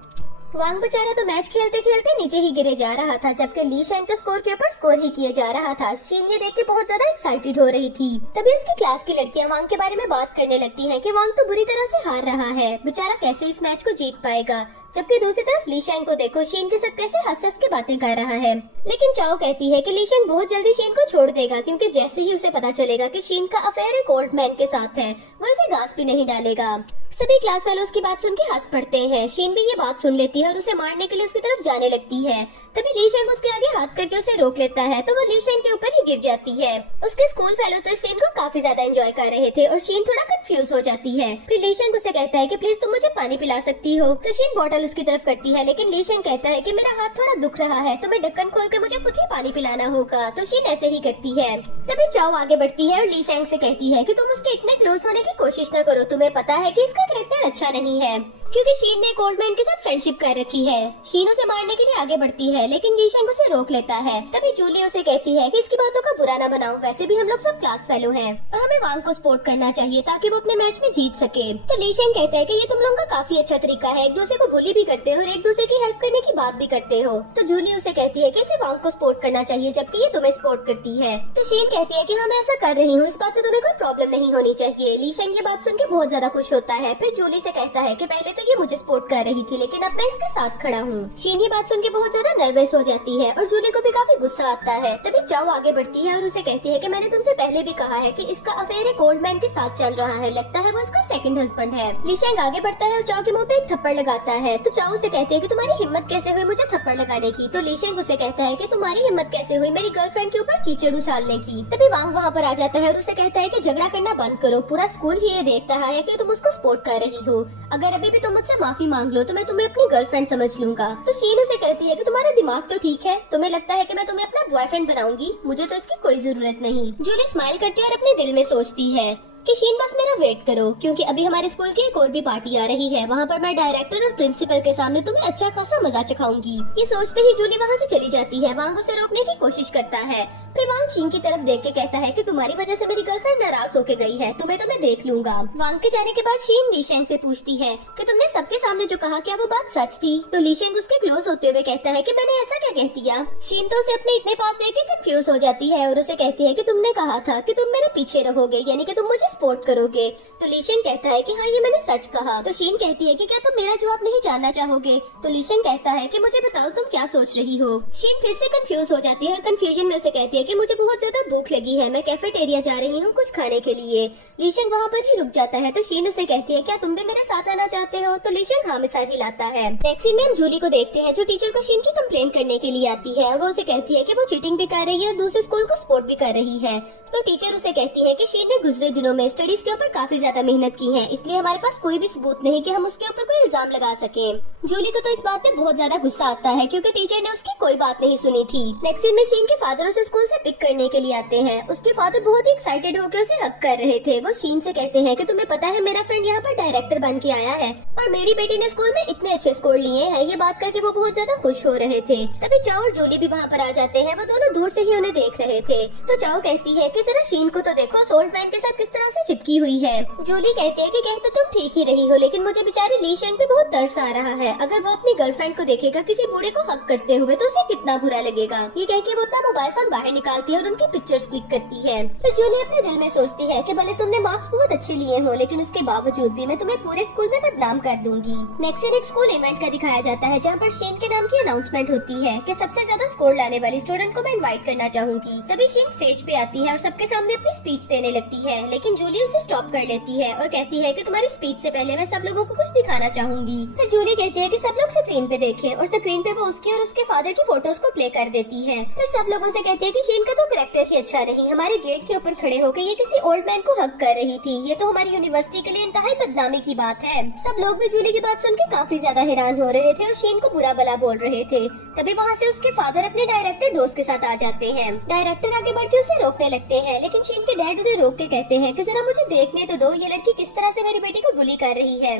वांग बेचारा तो मैच खेलते खेलते नीचे ही गिरे जा रहा था जबकि लीशेंग तो स्कोर के ऊपर स्कोर ही किए जा रहा था। शीन ये देख के बहुत ज्यादा एक्साइटेड हो रही थी। तभी उसकी क्लास की लड़कियां वांग के बारे में बात करने लगती हैं कि वांग तो बुरी तरह से हार रहा है, बेचारा कैसे इस मैच को जीत पाएगा। जबकि दूसरी तरफ लीशेंग को देखो, शीन के साथ कैसे हंस-हंस के बातें कर रहा है। लेकिन चाओ कहती है कि लीशेंग बहुत जल्दी शीन को छोड़ देगा क्योंकि जैसे ही उसे पता चलेगा कि शीन का अफेयर एक ओल्ड मैन के साथ है, वो इसे घास भी नहीं डालेगा। सभी क्लास वाले उसकी बात सुन के हंस पड़ते हैं। शीन भी ये बात सुन लेती है और उसे मारने के लिए उसकी तरफ जाने लगती है। तभी लीशेंग उसके आगे हाथ करके उसे रोक लेता है तो वो लीशेंग के ऊपर ही गिर जाती है। उसके स्कूल फेलो तो इस सीन को काफी ज्यादा एंजॉय कर रहे थे और शीन थोड़ा कंफ्यूज हो जाती है। फिर लीशेंग उसे कहता है कि प्लीज तुम मुझे पानी पिला सकती हो, तो शीन बॉटल उसकी तरफ करती है, लेकिन लीशेंग कहता है कि मेरा हाथ थोड़ा दुख रहा है तो मैं ढक्कन खोल कर मुझे खुद ही पानी पिलाना होगा, तो शीन ऐसे ही करती है। तभी चाओ आगे बढ़ती है और लीशेंग से कहती है कि तुम उसके इतने क्लोज होने की कोशिश न करो, तुम्हें पता है कि इसका कैरेक्टर अच्छा नहीं है क्योंकि शीन ने एक ओल्ड मैन के साथ फ्रेंडशिप कर रखी है। शीन उसे मारने के लिए आगे बढ़ती है लेकिन लीशेंग उसे रोक लेता है। तभी जूली उसे कहती है कि इसकी बातों का बुरा ना बनाओ, वैसे भी हम लोग सब क्लास फेलो हैं और हमें वांग को सपोर्ट करना चाहिए ताकि वो अपने मैच में जीत सके। तो लीशेंग कहता है कि ये तुम लोगों का काफी अच्छा तरीका है, एक दूसरे को बुली भी करते हो और एक दूसरे की हेल्प करने की बात भी करते हो। तो जूली उसे कहती है कि इसे वांग को सपोर्ट करना चाहिए जबकि ये तुम्हें सपोर्ट करती है। तो शीन कहती है कि हाँ मैं ऐसा कर रही हूँ, इस बात से तुम्हें कोई प्रॉब्लम नहीं होनी चाहिए। लीशेंग ये बात सुन के बहुत ज्यादा खुश होता है। फिर जूली से कहता है कि पहले तो ये मुझे सपोर्ट कर रही थी लेकिन अब मैं इसके साथ खड़ा हूँ। शीन ये बात सुन के बहुत ज्यादा नर्वस हो जाती है और जूली को भी काफी गुस्सा आता है। तभी चाओ आगे बढ़ती है और उसे कहती है कि मैंने तुमसे पहले भी कहा है कि इसका अफेयर एक ओल्ड मैन के साथ चल रहा है, लगता है वो इसका सेकंड हस्बैंड है। लीशेंग आगे बढ़ता है और चाओ के मुंह पे एक थप्पड़ लगाता है। तो चाओ उसे कहती है कि तुम्हारी हिम्मत कैसे हुई मुझे थप्पड़ लगाने की। तो लीशेंग उसे कहता है कि तुम्हारी हिम्मत कैसे हुई मेरी गर्लफ्रेंड के ऊपर कीचड़ उछालने की। तभी वांग वहाँ पर आ जाता है और उसे कहता है कि झगड़ा करना बंद करो, पूरा स्कूल ही ये देख रहा है कि तुम उसको सपोर्ट कर रही हो, अगर अभी भी तुम मुझसे माफी मांग लो तो मैं तुम्हें अपनी गर्लफ्रेंड समझ लूंगा। तो शीन उसे कहती है कि तुम्हारा दिमाग तो ठीक है, तुम्हें लगता है कि मैं तुम्हें अपना बॉयफ्रेंड बनाऊंगी, मुझे तो इसकी कोई जरूरत नहीं। जूली स्माइल करती है और अपने दिल में सोचती है कि शीन बस मेरा वेट करो क्योंकि अभी हमारे स्कूल की एक और भी पार्टी आ रही है, वहाँ पर मैं डायरेक्टर और प्रिंसिपल के सामने तुम्हें अच्छा खासा मजा चखाऊंगी। ये सोचते ही जूली वहाँ से चली जाती है। वांग उसे रोकने की कोशिश करता है। फिर वांग शीन की तरफ देख के कहता है कि तुम्हारी वजह से मेरी गर्लफ्रेंड नाराज होके गई है, तुम्हें तो मैं देख लूंगा। वांग के जाने के बाद शीन लीशेंग से पूछती है कि तुमने सबके सामने जो कहा क्या वो बात सच थी। तो लीशेंग उसके क्लोज होते हुए कहता है कि मैंने ऐसा क्या कह दिया। शीन तो उसे अपने इतने पास देख के कंफ्यूज हो जाती है और उसे कहती है कि तुमने कहा था कि तुम मेरे पीछे रहोगे, यानी कि तुम मुझे सपोर्ट करोगे। तो लीशेंग कहता है कि हाँ ये मैंने सच कहा। तो शीन कहती है कि क्या तुम मेरा जवाब नहीं जानना चाहोगे। तो लीशेंग कहता है कि मुझे बताओ तुम क्या सोच रही हो। शीन फिर से कंफ्यूज हो जाती है और कंफ्यूजन में उसे कहती है कि मुझे बहुत ज्यादा भूख लगी है, मैं कैफेटेरिया जा रही हूँ कुछ खाने के लिए। लीशेंग वहाँ पर ही रुक जाता है। तो शीन उसे कहती है क्या तुम भी मेरे साथ आना चाहते हो। तो लीशेंग हाँ में सर हिलाता है। नेक्स्ट सीन में हम जूली को देखते हैं जो टीचर को शीन की कंप्लेन करने के लिए आती है और वो उसे कहती है कि वो चीटिंग भी कर रही है और दूसरे स्कूल को सपोर्ट भी कर रही है। तो टीचर उसे कहती है कि शीन ने गुजरे दिनों में स्टडीज के ऊपर काफी ज्यादा मेहनत की है, इसलिए हमारे पास कोई भी सबूत नहीं कि हम उसके ऊपर कोई इल्जाम लगा सके। जूली को तो इस बात में बहुत ज्यादा गुस्सा आता है क्योंकि टीचर ने उसकी कोई बात नहीं सुनी थी। नेक्स्ट सीन में शीन के फादर उसे स्कूल से पिक करने के लिए आते हैं। उसके फादर बहुत ही एक्साइटेड होकर उसे हक कर रहे थे। वो शीन से कहते हैं कि तुम्हें पता है मेरा फ्रेंड यहाँ पर डायरेक्टर बन के आया है और मेरी बेटी ने स्कूल में इतने अच्छे स्कोर लिए हैं। ये बात करके वो बहुत ज्यादा खुश हो रहे थे। तभी चाओ और जूली भी वहाँ पर आ जाते हैं। वो दोनों दूर से ही उन्हें देख रहे थे। तो चाओ कहती है कि जरा शीन को तो देखो, सोल्ट मैन के साथ किस तरह से चिपकी हुई है। जूली कहती है कि कह तो तुम ठीक ही रही हो, लेकिन मुझे बेचारी लीशेंग पे बहुत तरस आ रहा है। अगर वो अपनी गर्लफ्रेंड को देखेगा किसी बूढ़े को हक करते हुए तो उसे कितना बुरा लगेगा। ये कह के वो अपना मोबाइल फोन बाहर निकालती है और उनकी पिक्चर्स क्लिक करती है। फिर जूली अपने दिल में सोचती है कि भले तुमने मार्क्स बहुत अच्छे लिए हो, लेकिन उसके बावजूद भी मैं तुम्हें पूरे स्कूल में बदनाम कर दूंगी। नेक्स्ट सीन एक स्कूल इवेंट का दिखाया जाता है जहाँ पर शीन के नाम की अनाउंसमेंट होती है कि सबसे ज्यादा स्कोर लाने वाली स्टूडेंट को मैं इनवाइट करना चाहूंगी। तभी शीन स्टेज पे आती है और सबके सामने अपनी स्पीच देने लगती है, लेकिन जूली उसे स्टॉप कर लेती है और कहती है कि तुम्हारी स्पीच से पहले मैं सब लोगों को कुछ दिखाना चाहूंगी। फिर जूली कहती है कि सब लोग स्क्रीन पे देखें और स्क्रीन पे वो उसकी और उसके फादर की फोटोज को प्ले कर देती है। फिर सब लोगों से कहती है कि शीन का तो कैरेक्टर ही अच्छा नहीं, हमारे गेट के ऊपर खड़े होकर ये किसी ओल्ड मैन को हक कर रही थी, ये तो हमारी यूनिवर्सिटी के लिए इंतहाई बदनामी की बात है। सब लोग भी जूली की बात सुन के काफी ज्यादा हैरान हो रहे थे और शीन को बुरा भला बोल रहे थे। तभी वहाँ से उसके फादर अपने डायरेक्टर दोस्त के साथ आ जाते हैं। डायरेक्टर आगे बढ़ के उसे रोकने लगते हैं, लेकिन शीन के डैड उन्हें रोक के कहते हैं कि जरा मुझे देखने तो दो, ये लड़की किस तरह से मेरी बेटी को बुली कर रही है।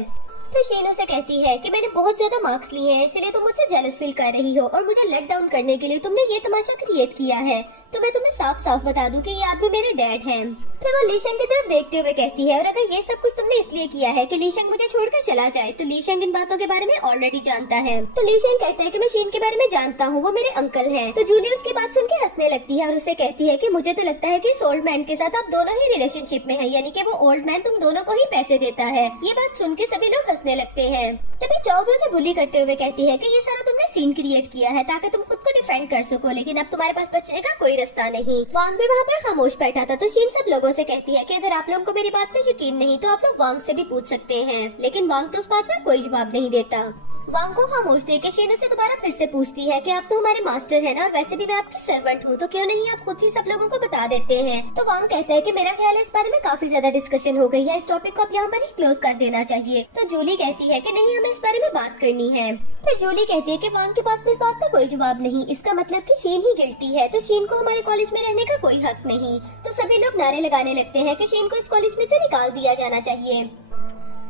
फिर शीन उसे कहती है कि मैंने बहुत ज्यादा मार्क्स लिए हैं, इसलिए तुम मुझसे जेलस फील कर रही हो और मुझे लेट डाउन करने के लिए तुमने ये तमाशा क्रिएट किया है। तो मैं तुम्हें साफ साफ बता दूं कि ये आदमी मेरे डैड हैं। फिर वो लीशंग की तरफ देखते हुए कहती है, और अगर ये सब कुछ तुमने इसलिए किया है कि लीशंग मुझे छोड़कर चला जाए, तो लीशंग इन बातों के बारे में ऑलरेडी जानता है। तो लीशंग कहता है कि मैं शीन के बारे में जानता हूँ, वो मेरे अंकल हैं। तो जूली उसकी बात सुन के हंसने लगती है और उसे कहती है कि मुझे तो लगता है कि इस ओल्ड मैन के साथ आप दोनों ही रिलेशनशिप में हैं, यानी कि वो ओल्ड मैन तुम दोनों को ही पैसे देता है। ये बात सुन के सभी लोग हंसने लगते हैं। तभी चाओ भी उसे बुली करते हुए कहती है कि ये सारा तुमने सीन क्रिएट किया है ताकि तुम खुद को डिफेंड कर सको, लेकिन अब तुम्हारे पास बचने का कोई रास्ता नहीं। वांग भी वहाँ पर खामोश बैठा था। तो शीन सब लोगों से कहती है कि अगर आप लोगों को मेरी बात पे यकीन नहीं तो आप लोग वांग से भी पूछ सकते हैं, लेकिन वांग तो उस बात का कोई जवाब नहीं देता। वांग को खामोश देख के शीन उसे दोबारा फिर से पूछती है कि आप तो हमारे मास्टर है ना, और वैसे भी मैं आपकी सर्वेंट हूँ, तो क्यों नहीं आप खुद ही सब लोगों को बता देते हैं। तो वांग कहता है कि मेरा ख्याल है इस बारे में काफी ज्यादा डिस्कशन हो गई है, इस टॉपिक को अब यहाँ पर ही क्लोज कर देना चाहिए। तो जूली कहती है कि नहीं, हमें इस बारे में बात करनी है। फिर जूली कहती है कि वांग के पास भी इस बात का कोई जवाब नहीं, इसका मतलब कि शीन ही गिल्टी है, तो शीन को हमारे कॉलेज में रहने का कोई हक नहीं। तो सभी लोग नारे लगाने लगते हैं कि शीन को इस कॉलेज में से निकाल दिया जाना चाहिए।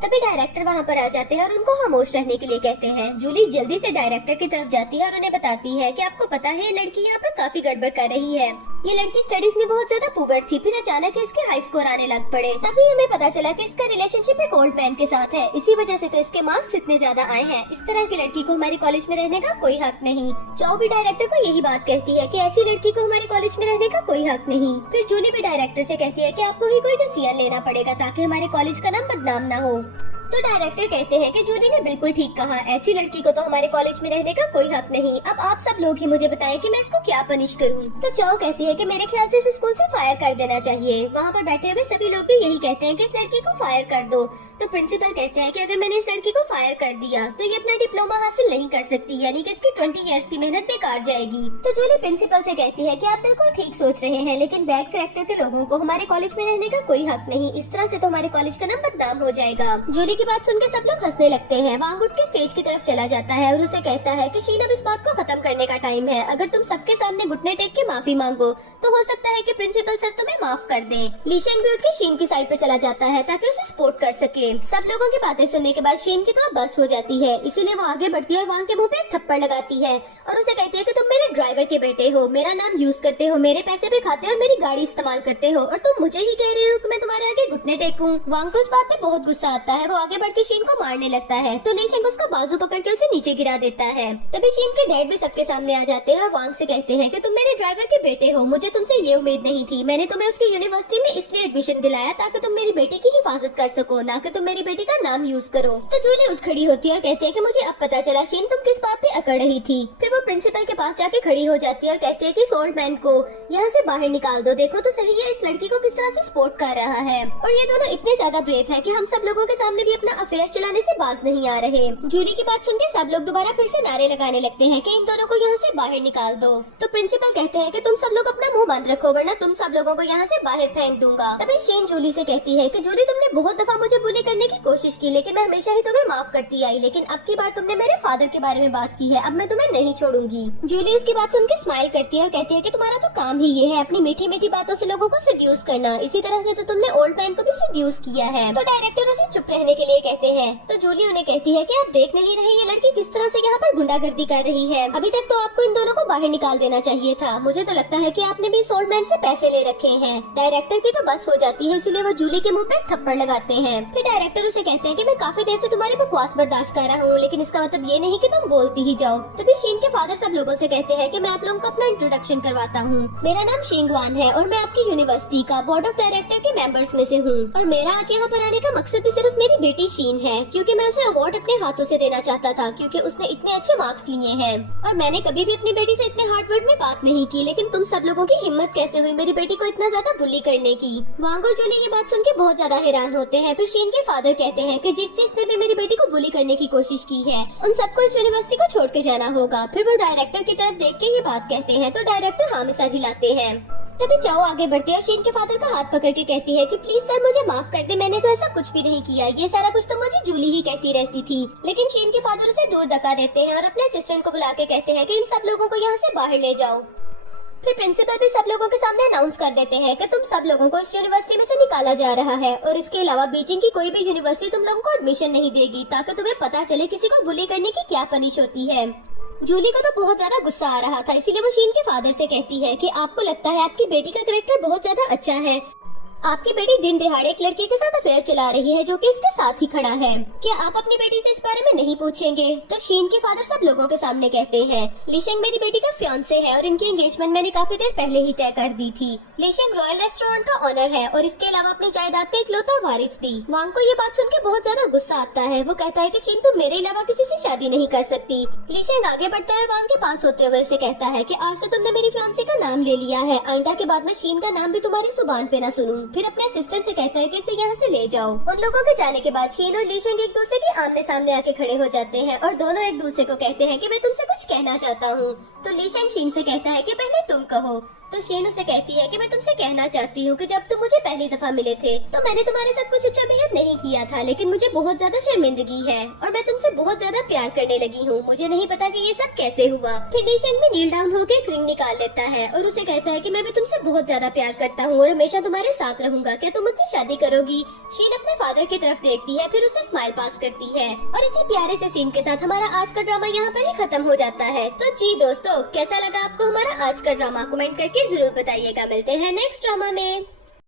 तभी डायरेक्टर वहाँ पर आ जाते हैं और उनको खामोश रहने के लिए कहते हैं। जूली जल्दी से डायरेक्टर की तरफ जाती है और उन्हें बताती है कि आपको पता है ये लड़की यहाँ पर काफी गड़बड़ कर रही है। ये लड़की स्टडीज में बहुत ज्यादा पुअर थी, फिर अचानक इसके हाई स्कोर आने लग पड़े। तभी हमें पता चला कि इसका रिलेशनशिप एक ओल्ड मैन के साथ है, इसी वजह से तो इसके मार्क्स इतने ज्यादा आए हैं। इस तरह की लड़की को हमारे कॉलेज में रहने का कोई हक नहीं। चाओ भी डायरेक्टर को यही बात कहती है कि ऐसी लड़की को हमारे कॉलेज में रहने का कोई हक नहीं। फिर जूली भी डायरेक्टर से कहती है कि आपको ही कोई डिसीजन लेना पड़ेगा ताकि हमारे कॉलेज का नाम बदनाम ना हो। तो डायरेक्टर कहते हैं कि जूली ने बिल्कुल ठीक कहा, ऐसी लड़की को तो हमारे कॉलेज में रहने का कोई हक नहीं। अब आप सब लोग ही मुझे बताएं कि मैं इसको क्या पनिश करूं। तो चाओ कहती है कि मेरे ख्याल से इस स्कूल से फायर कर देना चाहिए। वहाँ पर बैठे हुए सभी लोग भी यही कहते हैं कि इस लड़की को फायर कर दो। तो प्रिंसिपल कहते हैं कि अगर मैंने इस लड़की को फायर कर दिया तो ये अपना डिप्लोमा हासिल नहीं कर सकती, यानी कि इसकी 20 इयर्स की मेहनत बेकार जाएगी। तो जूली प्रिंसिपल से कहती है कि आप बिल्कुल ठीक सोच रहे हैं, लेकिन बैड कैरेक्टर के लोगों को हमारे कॉलेज में रहने का कोई हक नहीं, इस तरह से तो हमारे कॉलेज का नाम बदनाम हो जाएगा। जूली की बात सुन के सब लोग हंसने लगते हैं। वांग उठ के स्टेज की तरफ चला जाता है और उसे कहता है कि शीन अब इस बात को खत्म करने का टाइम है। अगर तुम सबके सामने घुटने टेक के माफी मांगो तो हो सकता है कि प्रिंसिपल सर तुम्हें माफ कर दे। लीशेंग भी उठ के शीन की साइड पे चला जाता है ताकि उसे सपोर्ट कर सके। सब लोगों की बातें सुनने के बाद शीन की तो अब बस हो जाती है, इसीलिए वो आगे बढ़ती है और वांग के मुंह पे एक थप्पड़ लगाती है और उसे कहती है कि तुम मेरे ड्राइवर के बेटे हो, मेरा नाम यूज करते हो, मेरे पैसे भी खाते हो और मेरी गाड़ी इस्तेमाल करते हो, और तुम मुझे ही कह रहे हो कि मैं तुम्हारे आगे घुटने टेकूं। वांग को इस बात पे बहुत गुस्सा आता है, वो आगे बढ़ के शीन को मारने लगता है। तो लीशेंग उसका बाजू पकड़ के उसे नीचे गिरा देता है। तभी शीन के डैड भी सबके सामने आ जाते हैं और वांग से कहते हैं कि तुम मेरे ड्राइवर के बेटे हो, मुझे तुमसे ये उम्मीद नहीं थी। मैंने तुम्हें उसकी यूनिवर्सिटी में इसलिए एडमिशन दिलाया ताकि तुम मेरी बेटी की हिफाजत कर सको, ना कि तुम मेरी बेटी का नाम यूज करो। तो जूली उठ खड़ी होती है और कहती है कि मुझे अब पता चला शीन तुम किस बात पे अकड़ रही थी। फिर वो प्रिंसिपल के पास जाके खड़ी हो जाती है और कहती है कि इस ओल्ड मैन को यहाँ से बाहर निकाल दो, देखो तो सही है इस लड़की को किस तरह से सपोर्ट कर रहा है। और ये दोनों इतने ज्यादा ब्रेव हैं कि हम सब लोगों के सामने भी अपना अफेयर चलाने से बाज नहीं आ रहे। जूली की बात सुन के सब लोग दोबारा फिर से नारे लगाने लगते हैं कि इन दोनों को यहाँ से बाहर निकाल दो। तो प्रिंसिपल कहते हैं कि तुम सब लोग अपना मुंह बंद रखो वरना तुम सब लोगों को यहाँ से बाहर फेंक दूंगा। तभी शीन जूली से कहती है कि जूली तुमने बहुत दफा मुझे बुली करने की कोशिश की, लेकिन मैं हमेशा ही तुम्हें माफ करती आई, लेकिन अब की बार तुमने मेरे फादर के बारे में बात की है, अब मैं तुम्हें नहीं छोड़ूंगी। जूली उसकी बात सुन के स्माइल करती है और कहती है कि तुम्हारा तो काम ही ये है अपनी मीठी मीठी बातों से लोगों को सेड्यूस करना, इसी तरह से तो तुमने ओल्ड मैन को भी सेड्यूस किया है। तो डायरेक्टर उसे चुप रहने के लिए कहते हैं। तो जूली उन्हें कहती है कि आप देख नहीं रहे ये लड़की किस तरह से यहाँ पर गुंडागर्दी कर रही है, अभी तक तो आपको इन दोनों को बाहर निकाल देना चाहिए था। मुझे तो लगता है कि आपने भी इस ओल्ड मैन से पैसे ले रखे हैं। डायरेक्टर की तो बस हो जाती है, इसलिए वो जूली के मुंह पे थप्पड़ लगाते हैं। फिर डायरेक्टर उसे कहते हैं कि मैं काफी देर से तुम्हारी बकवास बर्दाश्त कर रहा हूँ, लेकिन इसका मतलब ये नहीं कि तुम बोलती ही जाओ। तभी शीन के फादर सब लोगों से कहते हैं कि मैं आप लोगों को अपना इंट्रोडक्शन करवाता हूँ। मेरा नाम शिंगवान है और मैं आपकी यूनिवर्सिटी का बोर्ड ऑफ डायरेक्टर के मेंबर्स में से हूँ। और मेरा आज यहाँ पर आने का मकसद भी सिर्फ मेरी बेटी शीन है, क्योंकि मैं उसे अवार्ड अपने हाथों से देना चाहता था, क्योंकि उसने इतने अच्छे मार्क्स लिए हैं। और मैंने कभी भी अपनी बेटी से इतने हार्ड वर्ड में बात नहीं की, लेकिन तुम सब लोगों की हिम्मत कैसे हुई मेरी बेटी को इतना ज्यादा बुली करने की। वांग और जूली ये बात सुन के बहुत ज्यादा हैरान होते हैं। फिर शीन के फादर कहते हैं कि जिस ने भी मेरी बेटी को बुली करने की कोशिश की है, उन सबको इस यूनिवर्सिटी को छोड़ के जाना होगा। फिर वो डायरेक्टर की तरफ देख के ये बात कहते हैं, तो डायरेक्टर हाँ में सर हिलाते हैं। तभी चाओ आगे बढ़ते हैं। शीन के फादर का हाथ पकड़ के कहती है कि प्लीज सर मुझे माफ कर दे, मैंने तो ऐसा कुछ भी नहीं किया, ये सारा कुछ तो मुझे जूली ही कहती रहती थी। लेकिन शीन के फादर उसे दूर धक्का देते हैं और अपने असिस्टेंट को बुला के कहते हैं कि इन सब लोगों को यहाँ से बाहर ले जाओ। फिर प्रिंसिपल भी सब लोगों के सामने अनाउंस कर देते हैं कि तुम सब लोगों को इस यूनिवर्सिटी में से निकाला जा रहा है, और इसके अलावा बीजिंग की कोई भी यूनिवर्सिटी तुम लोगों को एडमिशन नहीं देगी, ताकि तुम्हें पता चले किसी को बुली करने की क्या पनिश होती है। जूली को तो बहुत ज्यादा गुस्सा आ रहा था, इसीलिए वो शीन के फादर से कहती है कि आपको लगता है आपकी बेटी का कैरेक्टर बहुत ज्यादा अच्छा है, आपकी बेटी दिन दिहाड़े एक लड़के के साथ अफेयर चला रही है जो कि इसके साथ ही खड़ा है, क्या आप अपनी बेटी से इस बारे में नहीं पूछेंगे? तो शीन के फादर सब लोगों के सामने कहते हैं लीशेंग मेरी बेटी का फियांसे है और इनकी एंगेजमेंट मैंने काफी देर पहले ही तय कर दी थी। लीशेंग रॉयल रेस्टोरेंट का ऑनर है और इसके अलावा अपनी जायदाद का इकलौता वारिस भी। वांग को ये बात सुन के बहुत ज्यादा गुस्सा आता है। वो कहता है कि शीन तुम मेरे अलावा किसी से शादी नहीं कर सकती। लीशेंग आगे बढ़ता है, वांग के पास होते हुए उसे कहता है कि आज से तुमने मेरी फियांसे का नाम ले लिया है, आइंदा के बाद मैं शीन का नाम भी तुम्हारी जुबान पे न सुनूं। फिर अपने असिस्टेंट से कहता है कि इसे यहाँ से ले जाओ। उन लोगों के जाने के बाद शीन और लीशेंग एक दूसरे के आमने सामने आके खड़े हो जाते हैं और दोनों एक दूसरे को कहते हैं कि मैं तुमसे कुछ कहना चाहता हूँ। तो लीशेंग शीन से कहता है कि पहले तुम कहो। तो शीन उसे कहती है कि मैं तुमसे कहना चाहती हूँ कि जब तुम मुझे पहली दफा मिले थे तो मैंने तुम्हारे साथ कुछ अच्छा बिहेव नहीं किया था, लेकिन मुझे बहुत ज्यादा शर्मिंदगी है और मैं तुमसे बहुत ज्यादा प्यार करने लगी हूँ। मुझे नहीं पता कि ये सब कैसे हुआ। फिर लीशेंग भी नील डाउन होकर एक रिंग निकाल लेता है और उसे कहता है कि मैं भी तुमसे बहुत ज्यादा प्यार करता हूँ और हमेशा तुम्हारे साथ रहूंगा, क्या तुम मुझसे शादी करोगी? शीन अपने फादर की तरफ देखती है, फिर उसे स्माइल पास करती है और इसी प्यारे से सीन के साथ हमारा आज का ड्रामा यहाँ पर ही खत्म हो जाता है। तो जी दोस्तों, कैसा लगा आपको हमारा आज का ड्रामा? कमेंट करके जरूर बताइएगा। मिलते हैं नेक्स्ट ड्रामा में।